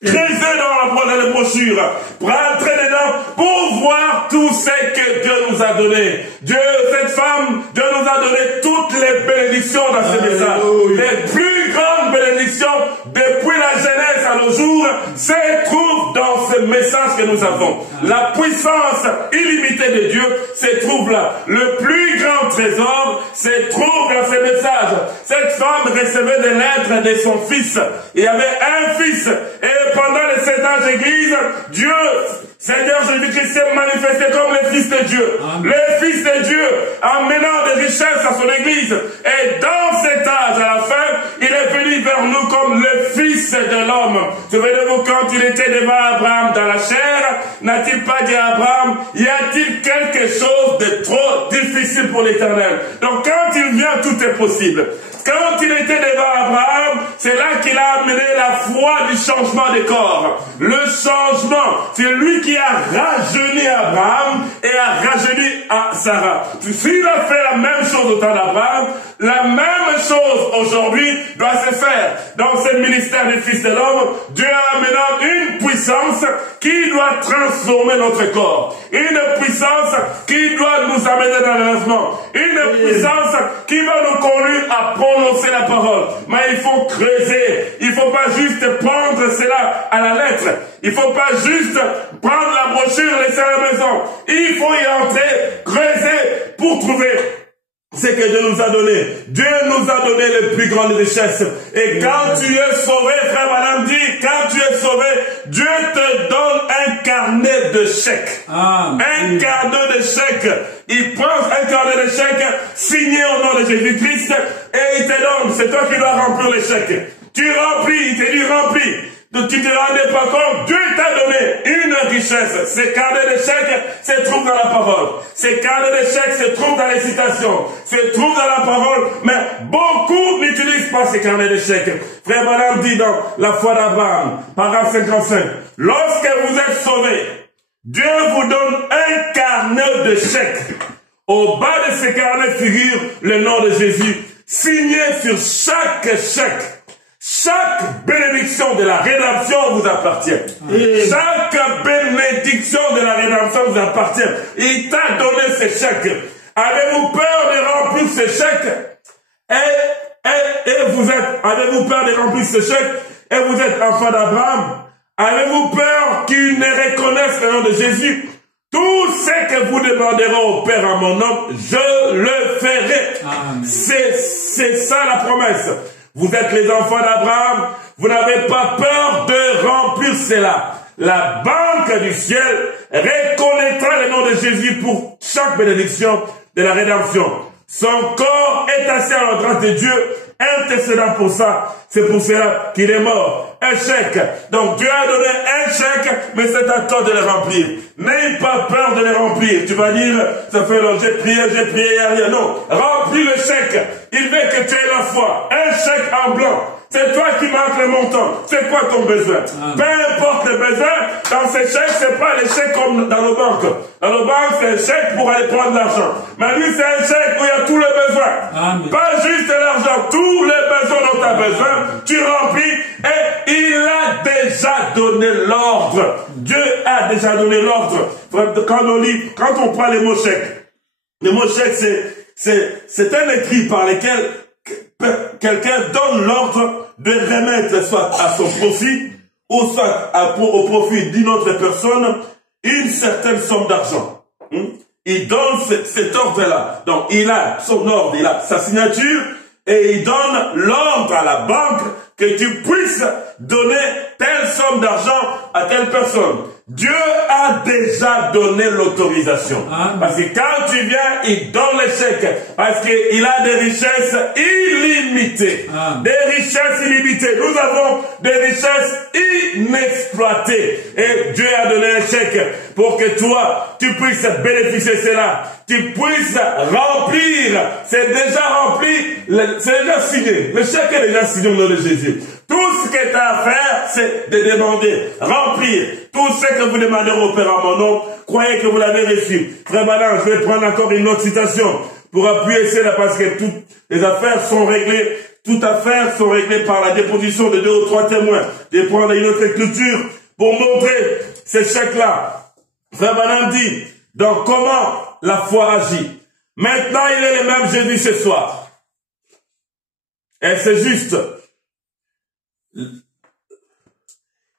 Creuser dans les brochures, rentrer dedans pour voir tout ce que Dieu nous a donné. Dieu, cette femme, Dieu nous a donné toutes les bénédictions dans ce message. Les plus grandes bénédictions depuis la Genèse à nos jours se trouvent dans ce message que nous avons. La puissance illimitée de Dieu se trouve là. Le plus grand trésor se trouve dans ce message. Cette femme recevait des lettres de son fils. Il y avait un fils. Et pendant les 7 ans d'église, Dieu, Seigneur Jésus-Christ s'est manifesté comme le Fils de Dieu. Amen. Le Fils de Dieu, amenant des richesses à son église. Et dans cet âge, à la fin, il est venu vers nous comme le Fils de l'homme. Souvenez-vous, quand il était devant Abraham dans la chair, n'a-t-il pas dit à Abraham, y a-t-il quelque chose de trop difficile pour l'Éternel? Donc quand il vient, tout est possible. Quand il était devant Abraham, c'est là qu'il a amené la foi du changement des corps. Le changement, c'est lui qui a rajeuni Abraham et a rajeuni Sarah. S'il a fait la même chose au temps d'Abraham, la même chose aujourd'hui doit se faire. Dans ce ministère du Fils de l'homme, Dieu a maintenant une puissance qui doit transformer notre corps. Une puissance qui doit nous amener dans l'enlèvement. Une puissance qui va nous conduire à prononcer la parole. Mais il faut creuser. Il ne faut pas juste prendre cela à la lettre. Il ne faut pas juste prendre la brochure et laisser à la maison. Il faut y entrer, creuser pour trouver ce que Dieu nous a donné. Dieu nous a donné les plus grandes richesses. Et quand tu es sauvé, frère Madame dit, quand tu es sauvé, Dieu te donne un carnet de chèques. Un carnet de chèques. Il prend un carnet de chèques signé au nom de Jésus-Christ et il te donne. C'est toi qui dois remplir les chèques. Tu remplis, il te dit remplis. Donc tu ne te rendais pas compte, Dieu t'a donné une richesse. Ces carnets de chèques se trouvent dans la parole. Ces carnets de chèques se trouvent dans les citations, se trouvent dans la parole, mais beaucoup n'utilisent pas ces carnets de chèques. Frère Madame dit dans la foi d'Abraham, paragraphe 55, lorsque vous êtes sauvés, Dieu vous donne un carnet de chèques. Au bas de ce carnet figure le nom de Jésus, signé sur chaque chèque. Chaque bénédiction de la rédemption vous appartient. Chaque bénédiction de la rédemption vous appartient. Il t'a donné ce chèque. Avez-vous peur de remplir ce chèque? Et vous êtes, avez-vous peur de remplir ce chèque? Et vous êtes enfant d'Abraham? Avez-vous peur qu'il ne reconnaisse le nom de Jésus? Tout ce que vous demanderez au Père en mon nom, je le ferai. C'est ça la promesse. Vous êtes les enfants d'Abraham, vous n'avez pas peur de remplir cela. La banque du ciel reconnaîtra le nom de Jésus pour chaque bénédiction de la rédemption. Son corps est assis à la droite de Dieu, intercédant pour ça. C'est pour cela qu'il est mort. Un chèque. Donc Dieu a donné un chèque, mais c'est à toi de le remplir. N'aie pas peur de le remplir. Tu vas dire, ça fait longtemps, j'ai prié, il n'y a rien. Non, remplis le chèque. Il veut que tu aies la foi. Un chèque en blanc. C'est toi qui marques le montant. C'est quoi ton besoin? Peu importe le besoin, dans ces chèques, c'est pas les chèques comme dans nos banques. Dans nos banques, c'est un chèque pour aller prendre l'argent. Mais lui, c'est un chèque où il y a tous les besoins. Pas juste l'argent, tous les besoins dont tu as besoin, tu remplis et il a déjà donné l'ordre. Dieu a déjà donné l'ordre. Quand on lit, quand on prend les mots chèques, c'est un écrit par lequel quelqu'un donne l'ordre de remettre soit à son profit ou soit au profit d'une autre personne une certaine somme d'argent. Il donne cet ordre-là. Donc il a son ordre, il a sa signature et il donne l'ordre à la banque que tu puisses donner telle somme d'argent à telle personne. Dieu a déjà donné l'autorisation. Parce que quand tu viens, il donne le chèque. Parce qu'il a des richesses illimitées. Des richesses illimitées. Nous avons des richesses inexploitées. Et Dieu a donné un chèque pour que toi, tu puisses bénéficier de cela. Tu puisses remplir. C'est déjà rempli. C'est déjà signé. Le chèque est déjà signé au nom de Jésus. Tout ce que tu as à faire, c'est de demander, remplir. Tout ce que vous demanderez au Père en mon nom, croyez que vous l'avez reçu. Frère Madame, je vais prendre encore une autre citation pour appuyer cela parce que toutes les affaires sont réglées. Toutes affaires sont réglées par la déposition de 2 ou 3 témoins. Je vais prendre une autre écriture pour montrer ce chèque-là. Frère Madame dit, donc comment la foi agit. Maintenant, il est le même Jésus ce soir. Et c'est juste.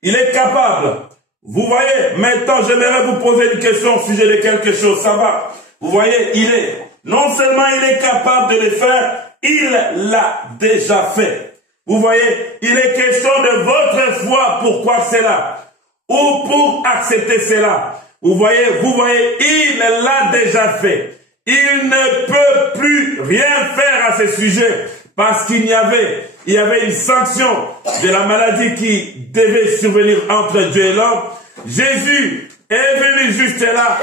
Il est capable. Vous voyez, maintenant j'aimerais vous poser une question au sujet de quelque chose. Ça va. Vous voyez, non seulement il est capable de le faire, il l'a déjà fait. Vous voyez, il est question de votre foi pour croire cela. Ou pour accepter cela. Vous voyez, il l'a déjà fait. Il ne peut plus rien faire à ce sujet. Parce qu'il y avait une sanction de la maladie qui devait survenir entre Dieu et l'homme. Jésus est venu juste là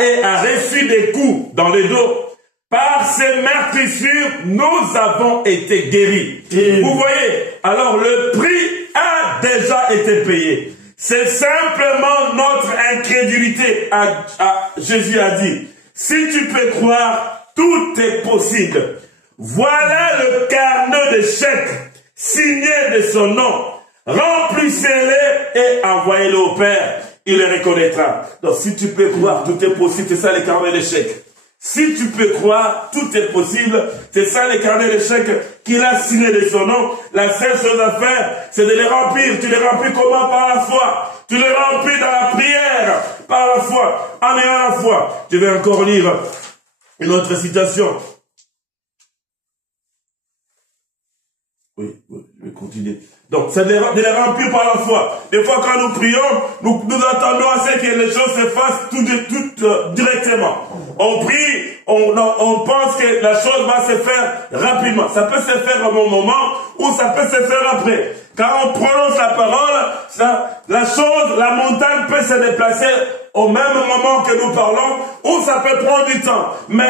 et a reçu des coups dans le dos. Par ses meurtrissures, nous avons été guéris. Vous voyez, alors le prix a déjà été payé. C'est simplement notre incrédulité. Jésus a dit, si tu peux croire, tout est possible. Voilà le carnet de chèques signé de son nom. Remplissez-les et envoyez-le au Père. Il le reconnaîtra. Donc si tu peux croire, tout est possible. C'est ça le carnet de chèques. Si tu peux croire, tout est possible. C'est ça le carnet de chèques qu'il a signé de son nom. La seule chose à faire, c'est de les remplir. Tu les remplis comment? Par la foi. Tu les remplis dans la prière. Par la foi. En ayant la foi. Je vais encore lire une autre citation. Oui, je vais continuer. Donc, c'est de les remplir par la foi. Des fois, quand nous prions, nous attendons à ce que les choses se fassent tout directement. On prie, on pense que la chose va se faire rapidement. Ça peut se faire au bon moment ou ça peut se faire après. Quand on prononce la parole, la montagne peut se déplacer au même moment que nous parlons, ou ça peut prendre du temps. Mais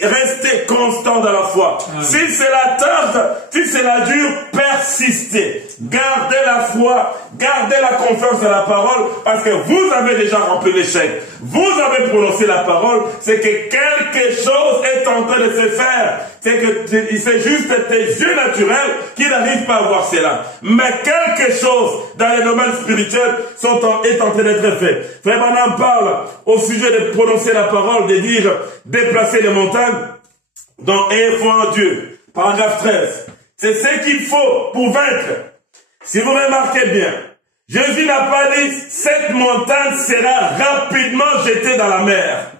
restez constant dans la foi. Si cela tarde, si cela dure, persistez. Gardez la foi, gardez la confiance dans la parole, parce que vous avez déjà rempli l'échec. Vous avez prononcé la parole, c'est que quelque chose est en train de se faire. C'est juste tes yeux naturels qui n'arrivent pas à voir cela. Mais quelque chose dans les domaines spirituels est en train d'être fait. Frère Branham parle au sujet de prononcer la parole, de dire déplacer les montagnes dans Ayez foi en Dieu. Paragraphe 13. C'est ce qu'il faut pour vaincre. Si vous remarquez bien, Jésus n'a pas dit cette montagne sera rapidement jetée dans la mer.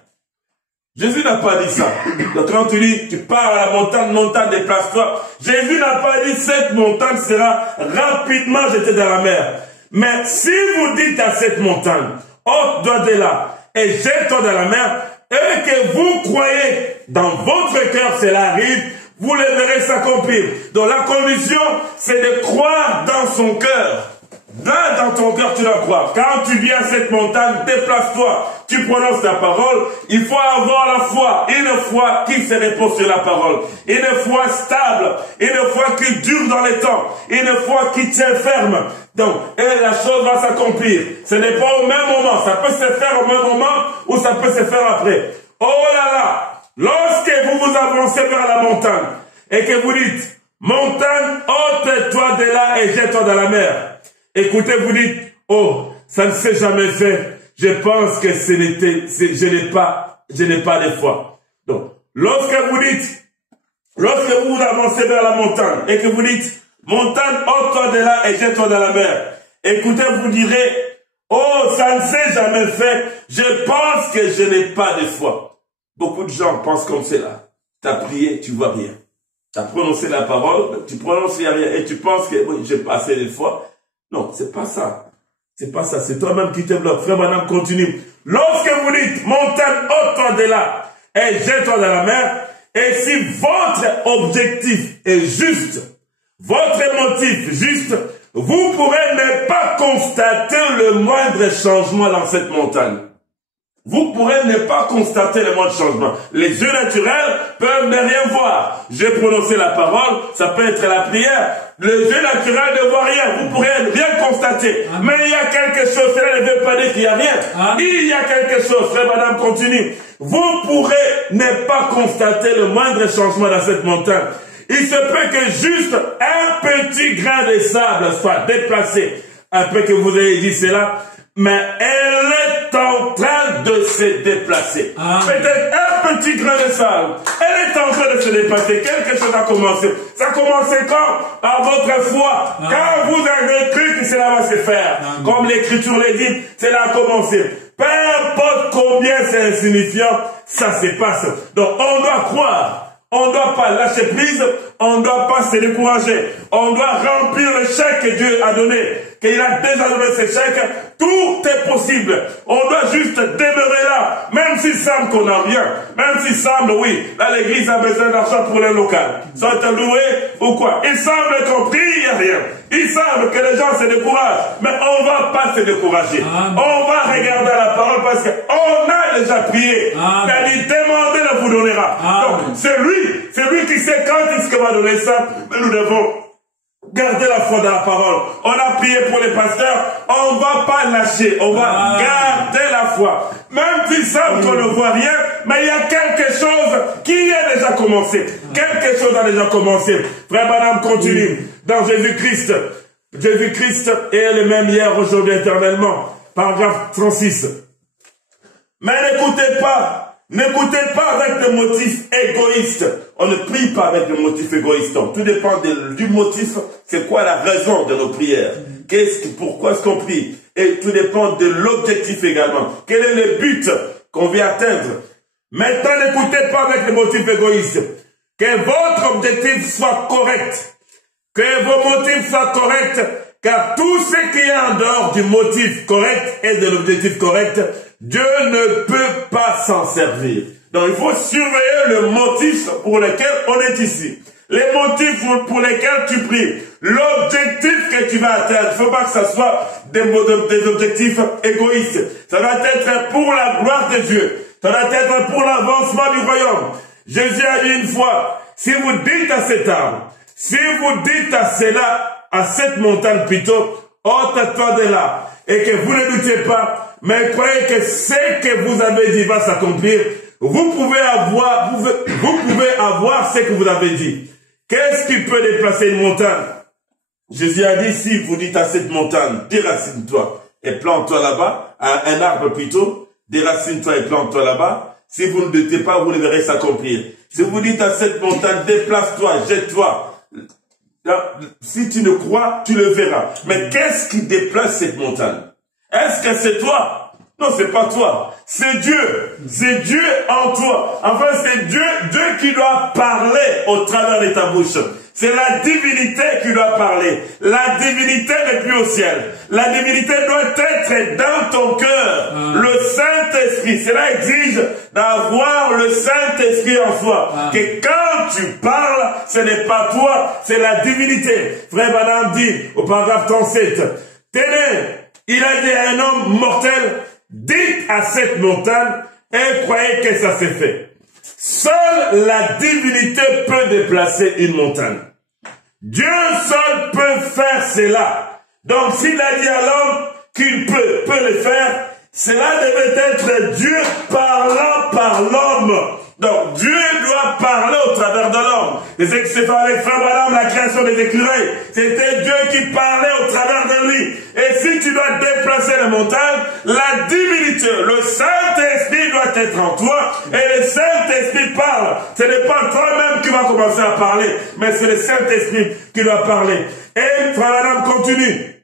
Jésus n'a pas dit ça. Donc quand tu dis, tu pars à la montagne déplace-toi. Jésus n'a pas dit cette montagne sera rapidement jetée dans la mer. Mais si vous dites à cette montagne, ôte-toi de là et jette-toi dans la mer, et que vous croyez dans votre cœur cela arrive, vous le verrez s'accomplir. Donc la condition, c'est de croire dans son cœur. Dans ton cœur, tu dois croire. Quand tu viens à cette montagne, déplace-toi. Tu prononces la parole. Il faut avoir la foi. Une foi qui se repose sur la parole. Une foi stable. Une foi qui dure dans le temps. Une foi qui tient ferme. Donc, et la chose va s'accomplir. Ce n'est pas au même moment. Ça peut se faire au même moment ou ça peut se faire après. Oh là là! Lorsque vous vous avancez vers la montagne et que vous dites, montagne, ôte-toi de là et jette-toi dans la mer. Écoutez, vous dites, oh, ça ne s'est jamais fait. Je pense que je n'ai pas de foi. Donc, lorsque vous vous avancez vers la montagne et que vous dites, montagne, ôte-toi de là et jette-toi dans la mer. Écoutez, vous direz, oh, ça ne s'est jamais fait. Je pense que je n'ai pas de foi. Beaucoup de gens pensent comme cela. Tu as prié, tu vois rien. Tu as prononcé la parole, tu prononces rien et tu penses que oui, j'ai pas assez de foi. Non, c'est pas ça. C'est pas ça, c'est toi-même qui te bloque. Frère Branham continue. Lorsque vous dites, montagne, ôte-toi de là et jette-toi dans la mer, et si votre objectif est juste, votre motif juste, vous pourrez ne pas constater le moindre changement dans cette montagne. Vous pourrez ne pas constater le moindre changement. Les yeux naturels peuvent ne rien voir. J'ai prononcé la parole, ça peut être la prière. Les yeux naturels ne voient rien. Vous pourrez rien constater. Amen. Mais il y a quelque chose. Cela ne veut pas dire qu'il n'y a rien. Amen. Il y a quelque chose. Frère Madame continue. Vous pourrez ne pas constater le moindre changement dans cette montagne. Il se peut que juste un petit grain de sable soit déplacé. Après que vous ayez dit cela, mais elle est en train de se déplacer. Peut-être un petit grain de sable. Elle est en train de se déplacer. Quelque chose a commencé. Ça a commencé quand? À votre foi. Quand vous avez cru que cela va se faire. Comme l'Écriture le dit, cela a commencé. Peu importe combien c'est insignifiant, ça se passe. Donc on doit croire. On ne doit pas lâcher prise, on ne doit pas se décourager. On doit remplir le chèque que Dieu a donné, qu'il a déjà donné ce chèque. Tout est possible. On doit juste demeurer là, même s'il semble qu'on n'a rien. Même s'il semble, oui, là l'église a besoin d'argent pour les locales. Soit loué ou quoi. Il semble qu'on prie, il n'y a rien. Il semble que les gens se découragent. Mais on ne va pas se décourager. Amen. On va regarder la parole parce qu'on a déjà prié. C'est-à-dire, demandez, le vous donnera. Amen. Donc, c'est lui qui sait quand est-ce qu'il va donner ça. Mais nous devons garder la foi dans la parole. On a prié pour les pasteurs. On ne va pas lâcher. On va garder la foi. Même s'il semble qu'on ne voit rien, mais il y a quelque chose qui a déjà commencé. Quelque chose a déjà commencé. Frère Madame continue. Dans Jésus-Christ. Jésus-Christ est le même hier, aujourd'hui, éternellement. Paragraphe 36. Mais n'écoutez pas avec le motif égoïste. On ne prie pas avec le motif égoïste. Donc, tout dépend du motif. C'est quoi la raison de nos prières? Pourquoi est-ce qu'on prie? Et tout dépend de l'objectif également. Quel est le but qu'on vient atteindre? Maintenant, n'écoutez pas avec le motif égoïste. Que votre objectif soit correct. Que vos motifs soient corrects. Car tout ce qui est en dehors du motif correct et de l'objectif correct, Dieu ne peut pas s'en servir. Donc il faut surveiller le motif pour lequel on est ici. Les motifs pour lesquels tu pries. L'objectif que tu vas atteindre. Il ne faut pas que ce soit des objectifs égoïstes. Ça va être pour la gloire de Dieu. Ça va être pour l'avancement du royaume. Jésus a dit une fois, si vous dites à cet arbre, si vous dites à cela, à cette montagne plutôt, ôte-toi de là, et que vous ne doutez pas, mais croyez que ce que vous avez dit va s'accomplir, vous pouvez avoir ce que vous avez dit. Qu'est-ce qui peut déplacer une montagne? Jésus a dit, si vous dites à cette montagne, déracine-toi et plante-toi là-bas, à un arbre plutôt, déracine-toi et plante-toi là-bas, si vous ne doutez pas, vous le verrez s'accomplir. Si vous dites à cette montagne, déplace-toi, jette-toi, si tu ne crois, tu le verras. Mais qu'est-ce qui déplace cette montagne? Est-ce que c'est toi? Non, c'est pas toi. C'est Dieu. C'est Dieu en toi. Enfin, c'est Dieu qui doit parler au travers de ta bouche. C'est la divinité qui doit parler. La divinité n'est plus au ciel. La divinité doit être dans ton cœur. Le Saint-Esprit. Cela exige d'avoir le Saint-Esprit en soi. Que quand tu parles, ce n'est pas toi, c'est la divinité. Frère Madame dit au paragraphe 37, tenez, il a dit à un homme mortel, dites à cette montagne et croyez que ça s'est fait. Seule la divinité peut déplacer une montagne. Dieu seul peut faire cela. Donc s'il a dit à l'homme qu'il peut le faire, cela devait être Dieu parlant par l'homme. Donc Dieu doit parler au travers de l'homme. C'est ce qui s'est fait avec Frère Branham, la création des écureuils. C'était Dieu qui parlait au travers de lui. Et si tu dois déplacer la montagne, la divinité, le Saint-Esprit doit être en toi. Et le Saint-Esprit parle. Ce n'est pas toi-même qui vas commencer à parler, mais c'est le Saint-Esprit qui doit parler. Et Frère Branham continue.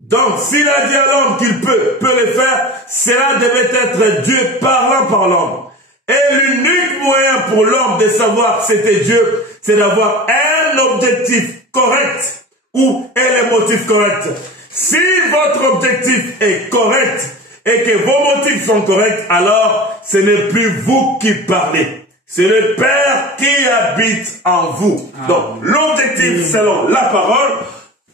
Donc, s'il a dit à l'homme qu'il peut le faire, cela devait être Dieu parlant par l'homme. Et l'unique moyen pour l'homme de savoir que c'était Dieu, c'est d'avoir un objectif correct ou les motifs corrects. Si votre objectif est correct et que vos motifs sont corrects, alors ce n'est plus vous qui parlez. C'est le Père qui habite en vous. Donc, l'objectif selon la parole,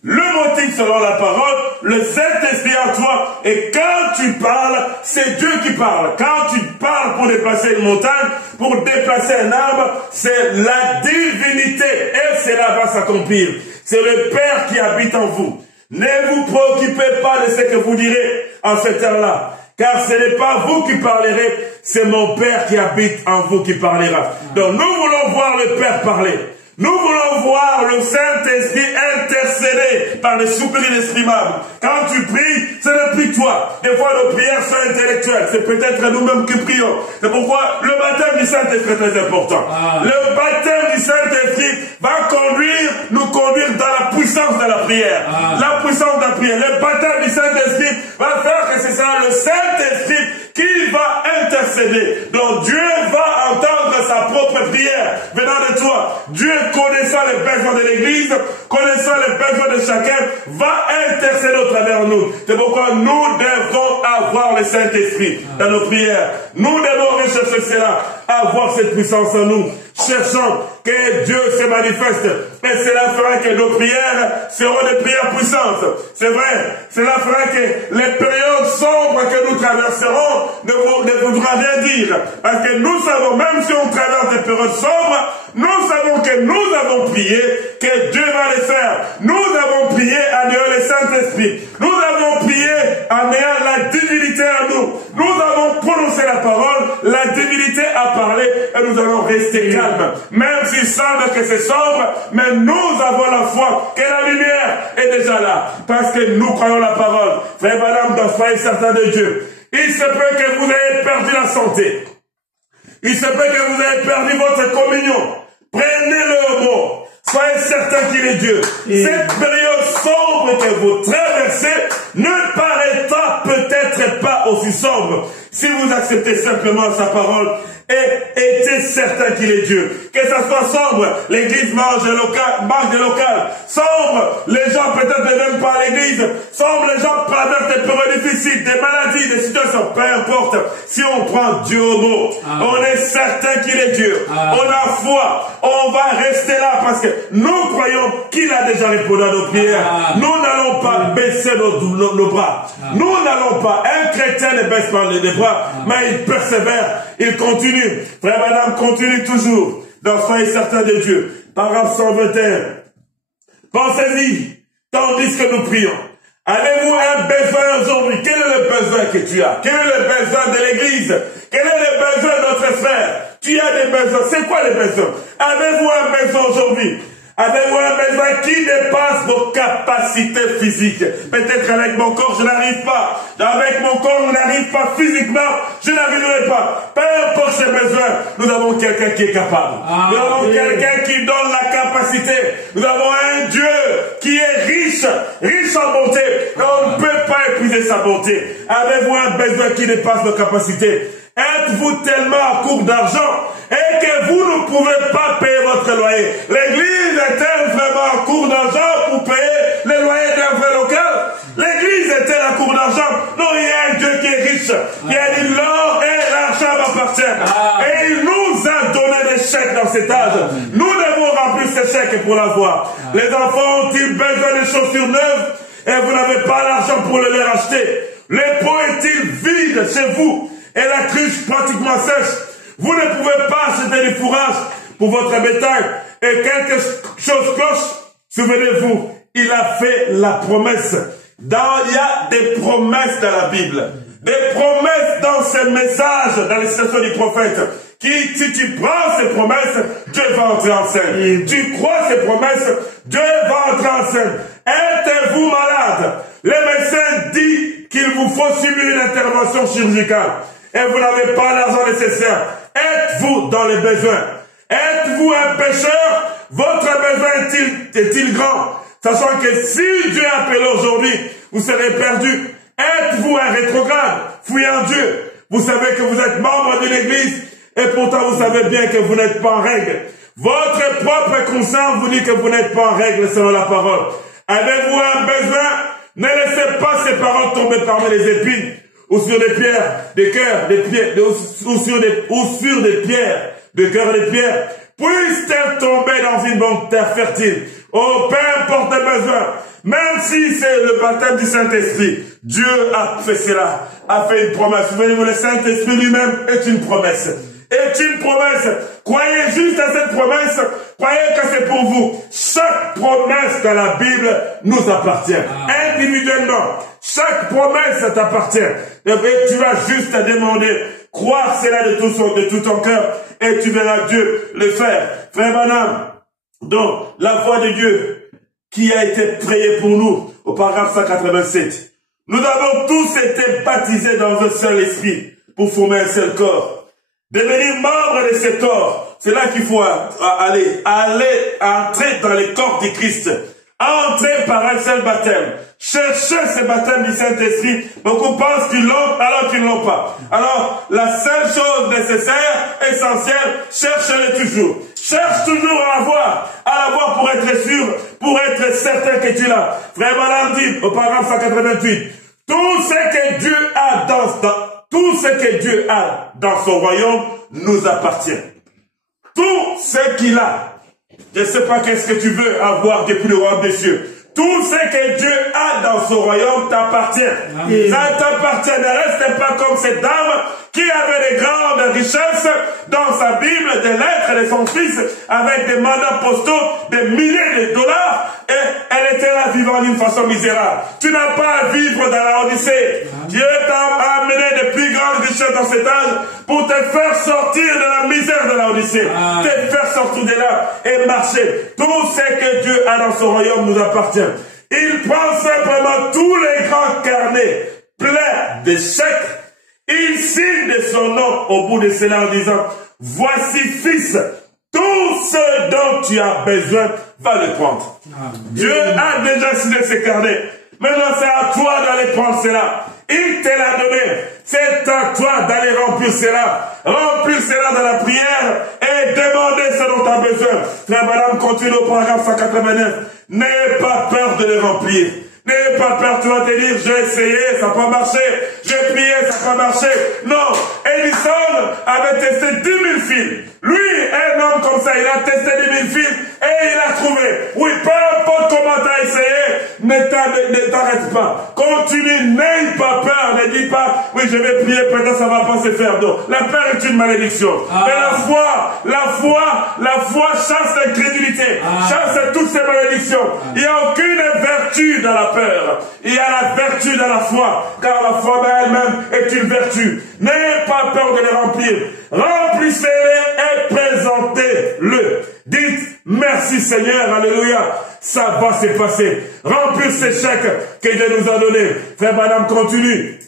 le motif selon la parole, le Saint-Esprit en toi. Et quand tu parles, c'est Dieu qui parle. Quand tu parles pour déplacer une montagne, pour déplacer un arbre, c'est la divinité. Et cela va s'accomplir. C'est le Père qui habite en vous. Ne vous préoccupez pas de ce que vous direz en cette heure-là. Car ce n'est pas vous qui parlerez, c'est mon Père qui habite en vous qui parlera. Donc nous voulons voir le Père parler. Nous voulons voir le Saint-Esprit intercéder par les soupirs inexprimables. Quand tu pries, ce n'est plus toi. Des fois, nos prières sont intellectuelles. C'est peut-être nous-mêmes qui prions. C'est pourquoi le baptême du Saint-Esprit est très important. Le baptême du Saint-Esprit va nous conduire dans la puissance de la prière. La puissance de la prière. Le baptême du Saint-Esprit va faire que ce sera le Saint-Esprit qui va intercéder. Donc Dieu va entendre sa propre prière venant de toi. Dieu, connaissant les besoins de l'Église, connaissant les besoins de chacun, va intercéder au travers de nous. C'est pourquoi nous devons avoir le Saint-Esprit dans nos prières. Nous devons rechercher cela, avoir cette puissance en nous. Cherchons que Dieu se manifeste. Et cela fera que nos prières seront des prières puissantes. C'est vrai, cela fera que les périodes sombres que nous traverserons ne voudra rien dire. Parce que nous savons, même si on traverse des périodes sombres, nous savons que nous avons prié, que Dieu va les faire. Nous avons prié en ayant le Saint-Esprit. Nous avons prié en ayant la divinité en nous. Nous avons prononcé la parole, la divinité a parlé et nous allons rester calmes. Même s'il semble que c'est sombre, mais nous avons la foi que la lumière est déjà là. Parce que nous croyons la parole. Frère madame, soyez certains de Dieu. Il se peut que vous ayez perdu la santé. Il se peut que vous ayez perdu votre communion. Prenez-le au mot. Soyez certains qu'il est Dieu. Cette période sombre que vous traversez ne paraîtra peut-être pas aussi sombre si vous acceptez simplement sa parole et étiez certain qu'il est Dieu. Que ça soit sombre, l'église mange de local. Sombre, les gens peut-être ne viennent pas à l'église. Sombre, les gens traversent des périodes difficiles, des maladies, des situations, peu importe. Si on prend Dieu au mot, on est certain qu'il est Dieu. On a foi, on va rester là parce que nous croyons qu'il a déjà répondu à nos prières. Nous n'allons pas baisser nos bras. Nous n'allons pas. Un chrétien ne baisse pas les bras, mais il persévère, il continue. Frère, madame, continue toujours. Donc, soyez certains de Dieu. Paragraphe 121. Pensez-y, tandis que nous prions. Avez-vous un besoin aujourd'hui? Quel est le besoin que tu as? Quel est le besoin de l'Église? Quel est le besoin de notre frère? Tu as des besoins. C'est quoi les besoins? Avez-vous un besoin aujourd'hui? Avez-vous un besoin qui dépasse vos capacités physiques? Peut-être avec mon corps, je n'arrive pas. Avec mon corps, je n'arrive pas physiquement. Je n'arriverai pas. Peu importe ces besoins, nous avons quelqu'un qui est capable. Nous avons quelqu'un qui donne la capacité. Nous avons un Dieu qui est riche en bonté. Et on ne peut pas épuiser sa bonté. Avez-vous un besoin qui dépasse vos capacités? Êtes-vous tellement à court d'argent et que vous ne pouvez pas payer votre loyer? L'église est-elle vraiment à court d'argent pour payer les loyers d'un vrai local? L'église est-elle à court d'argent? Non, il y a un Dieu qui est riche, qui a dit l'or et l'argent m'appartiennent. Et il nous a donné des chèques dans cet âge. Nous devons remplir ces chèques pour l'avoir. Les enfants ont-ils besoin de chaussures neuves et vous n'avez pas l'argent pour les racheter? Les pots est-il vide chez vous? Et la cruche pratiquement sèche. Vous ne pouvez pas acheter du fourrage pour votre bétail. Et quelque chose cloche. Souvenez-vous, il a fait la promesse. Il y a des promesses dans la Bible. Des promesses dans ces messages, dans les citations du prophète. Qui, si tu prends ces promesses, Dieu va entrer en scène. Tu crois ces promesses, Dieu va entrer en scène. Êtes-vous malade? Les médecins disent qu'il vous faut subir une intervention chirurgicale. Et vous n'avez pas l'argent nécessaire. Êtes-vous dans les besoins? Êtes-vous un pécheur? Votre besoin est-il grand? Sachant que si Dieu appelle aujourd'hui, vous serez perdu. Êtes-vous un rétrograde, fuyant Dieu? Vous savez que vous êtes membre de l'Église et pourtant vous savez bien que vous n'êtes pas en règle. Votre propre conscience vous dit que vous n'êtes pas en règle selon la parole. Avez-vous un besoin? Ne laissez pas ces paroles tomber parmi les épines, ou sur des pierres, des cœurs, des pierres, ou sur des pierres, des cœurs et des pierres. Puisse-t-elle tomber dans une bonne terre fertile. Oh, peu importe les besoins. Même si c'est le baptême du Saint-Esprit, Dieu a fait cela, a fait une promesse. Souvenez-vous, le Saint-Esprit lui-même est une promesse. Est une promesse. Croyez juste à cette promesse. Croyez que c'est pour vous. Chaque promesse dans la Bible nous appartient. Individuellement. Chaque promesse t'appartient. Et tu vas juste te demander. Croire cela de tout ton cœur. Et tu verras Dieu le faire. Frère Branham. Donc, la voix de Dieu qui a été priée pour nous au paragraphe 187. Nous avons tous été baptisés dans un seul esprit pour former un seul corps. Devenir membre de cet corps, c'est là qu'il faut aller entrer dans le corps du Christ. Entrer par un seul baptême. Chercher ce baptême du Saint-Esprit. Beaucoup pensent qu'ils l'ont alors qu'ils ne l'ont pas. Alors, la seule chose nécessaire, essentielle, cherchez-le toujours. Cherche toujours à l'avoir pour être sûr, pour être certain que tu l'as. Frère Branham dit au paragraphe 188, tout ce que Dieu a dans son royaume nous appartient. Tout ce qu'il a. Je ne sais pas qu'est-ce que tu veux avoir depuis le royaume des cieux. Tout ce que Dieu a dans son royaume t'appartient. Ça t'appartient. Ne reste pas comme cette dame qui avait des grandes richesses dans sa Bible, des lettres de son fils, avec des mandats postaux, des milliers de dollars, et elle était là vivant d'une façon misérable. Tu n'as pas à vivre dans la Odyssée. Dieu t'a amené de plus grandes richesses dans cet âge pour te faire sortir de la misère de la Odyssée, te faire sortir de là et marcher. Tout ce que Dieu a dans son royaume nous appartient. Il prend simplement tous les grands carnets pleins d'échecs. Il signe de son nom au bout de cela en disant, voici fils, tout ce dont tu as besoin, va le prendre. Dieu a déjà signé ces carnets. Maintenant c'est à toi d'aller prendre cela. Il te l'a donné. C'est à toi d'aller remplir cela. Remplir cela dans la prière et demander ce dont tu as besoin. Frère Madame continue au paragraphe 189. N'ayez pas peur de les remplir. N'ayez pas peur, tu vas te dire, j'ai essayé, ça n'a pas marché. J'ai prié, ça n'a pas marché. Non, Edison avait testé 10 000 fils. Lui, un homme comme ça, il a testé 10 000 fils et il a trouvé. Oui, peu importe comment tu as essayé, ne t'arrête pas. Continue, n'aie pas peur, ne dis pas, oui, je vais prier, peut-être ça ne va pas se faire. Non, la peur est une malédiction. Mais la foi chasse l'incrédulité, chasse toutes ces malédictions. Il n'y a aucune vertu dans la peur. Il y a la vertu dans la foi, car la foi elle-même est une vertu. N'ayez pas peur de les remplir. Remplissez-les et présentez-le. Dites merci Seigneur, alléluia. Ça va se passer. Remplir ces chèques que Dieu nous a donnés. Frère Madame continue.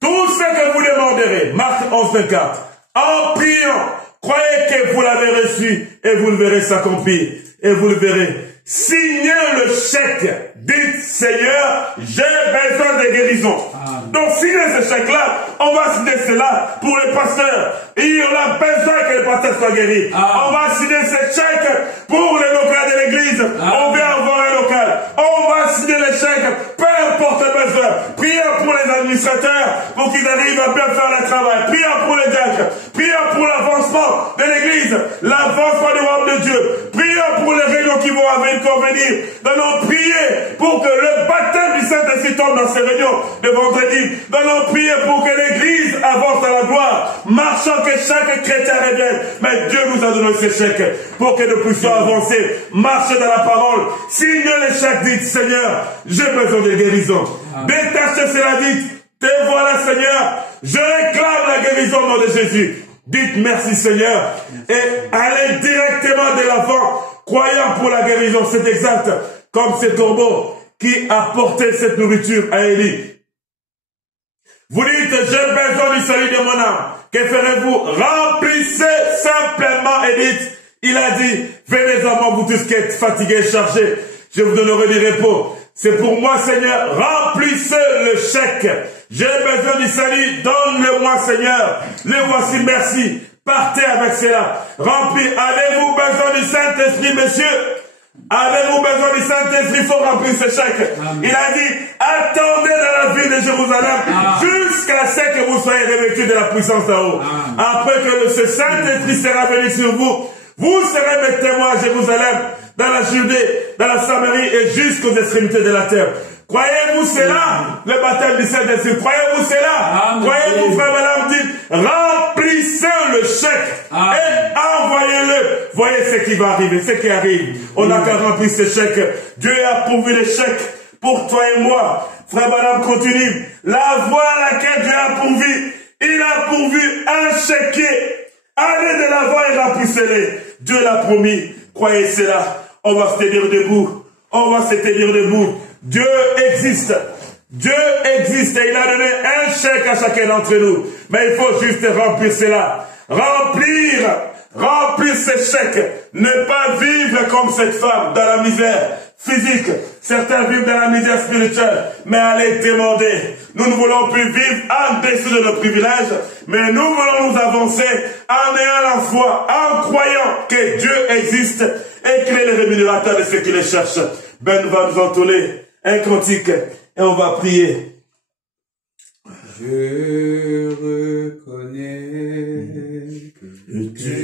Tout ce que vous demanderez, Marc 11, 24, en priant, croyez que vous l'avez reçu et vous le verrez s'accomplir. Et vous le verrez. Signez le chèque. Dites, Seigneur, j'ai besoin de guérison. Donc, signez ce chèque-là. On va signer cela pour les pasteurs. Il a besoin que les pasteurs soient guéris. On va signer ce chèque pour les locaux de l'église. On veut avoir un local. On va signer les chèques. Peu importe le besoin. Prions pour les administrateurs pour qu'ils arrivent à bien faire le travail. Prions pour les diacres. Prions pour l'avancement de l'église. L'avancement du royaume de Dieu. Prions pour les réunions qui vont venir. Nous allons prier pour que le baptême du Saint-Esprit tombe dans ces réunions de vendredi. Nous allons prier pour que l'église avance dans la gloire. Marchant que chaque chrétien revienne. Mais Dieu nous a donné ce chèque pour que nous puissions avancer. Marcher dans la parole. Signez les chèques. Dites, Seigneur, j'ai besoin de guérison. Détachez cela. Dites, te voilà, Seigneur. Je réclame la guérison au nom de Jésus. Dites merci, Seigneur. Et allez directement de l'avant. Croyant pour la guérison, c'est exact, comme ce corbeau qui a porté cette nourriture à Élie. Vous dites, j'ai besoin du salut de mon âme. Que ferez-vous? Remplissez simplement et dites, il a dit, venez à moi vous tous qui êtes fatigués et chargés, je vous donnerai du repos. C'est pour moi, Seigneur, remplissez le chèque. J'ai besoin du salut, donne-le-moi, Seigneur. Le voici, merci. Partez avec cela. Remplis. Avez-vous besoin du Saint-Esprit, messieurs? Avez-vous besoin du Saint-Esprit? Il faut remplir ce chèque. Il a dit, attendez dans la ville de Jérusalem jusqu'à ce que vous soyez revêtus de la puissance d'en haut. Après que ce Saint-Esprit sera venu sur vous, vous serez mes témoins à Jérusalem, dans la Judée, dans la Samarie et jusqu'aux extrémités de la terre. Croyez-vous cela? Le baptême du Saint-Esprit. Croyez-vous cela? Croyez-vous, frère Balaam dit, remplissez le chèque et envoyez-le. Voyez ce qui va arriver, ce qui arrive. On n'a qu'à remplir ce chèque. Dieu a pourvu le chèque pour toi et moi. Frère Balaam continue. La voie à laquelle Dieu a pourvu, il a pourvu un chéquier. Allez de l'avant et remplissez-les. Dieu l'a promis. Croyez cela. On va se tenir debout. On va se tenir debout. Dieu existe. Dieu existe et il a donné un chèque à chacun d'entre nous. Mais il faut juste remplir cela. Remplir ce chèque. Ne pas vivre comme cette femme dans la misère physique. Certains vivent dans la misère spirituelle. Mais allez demander. Nous ne voulons plus vivre en dessous de nos privilèges. Mais nous voulons nous avancer en ayant la foi, en croyant que Dieu existe et qu'il est le rémunérateur de ceux qui le cherchent. Ben va nous entonner un cantique et on va prier. Je reconnais que Dieu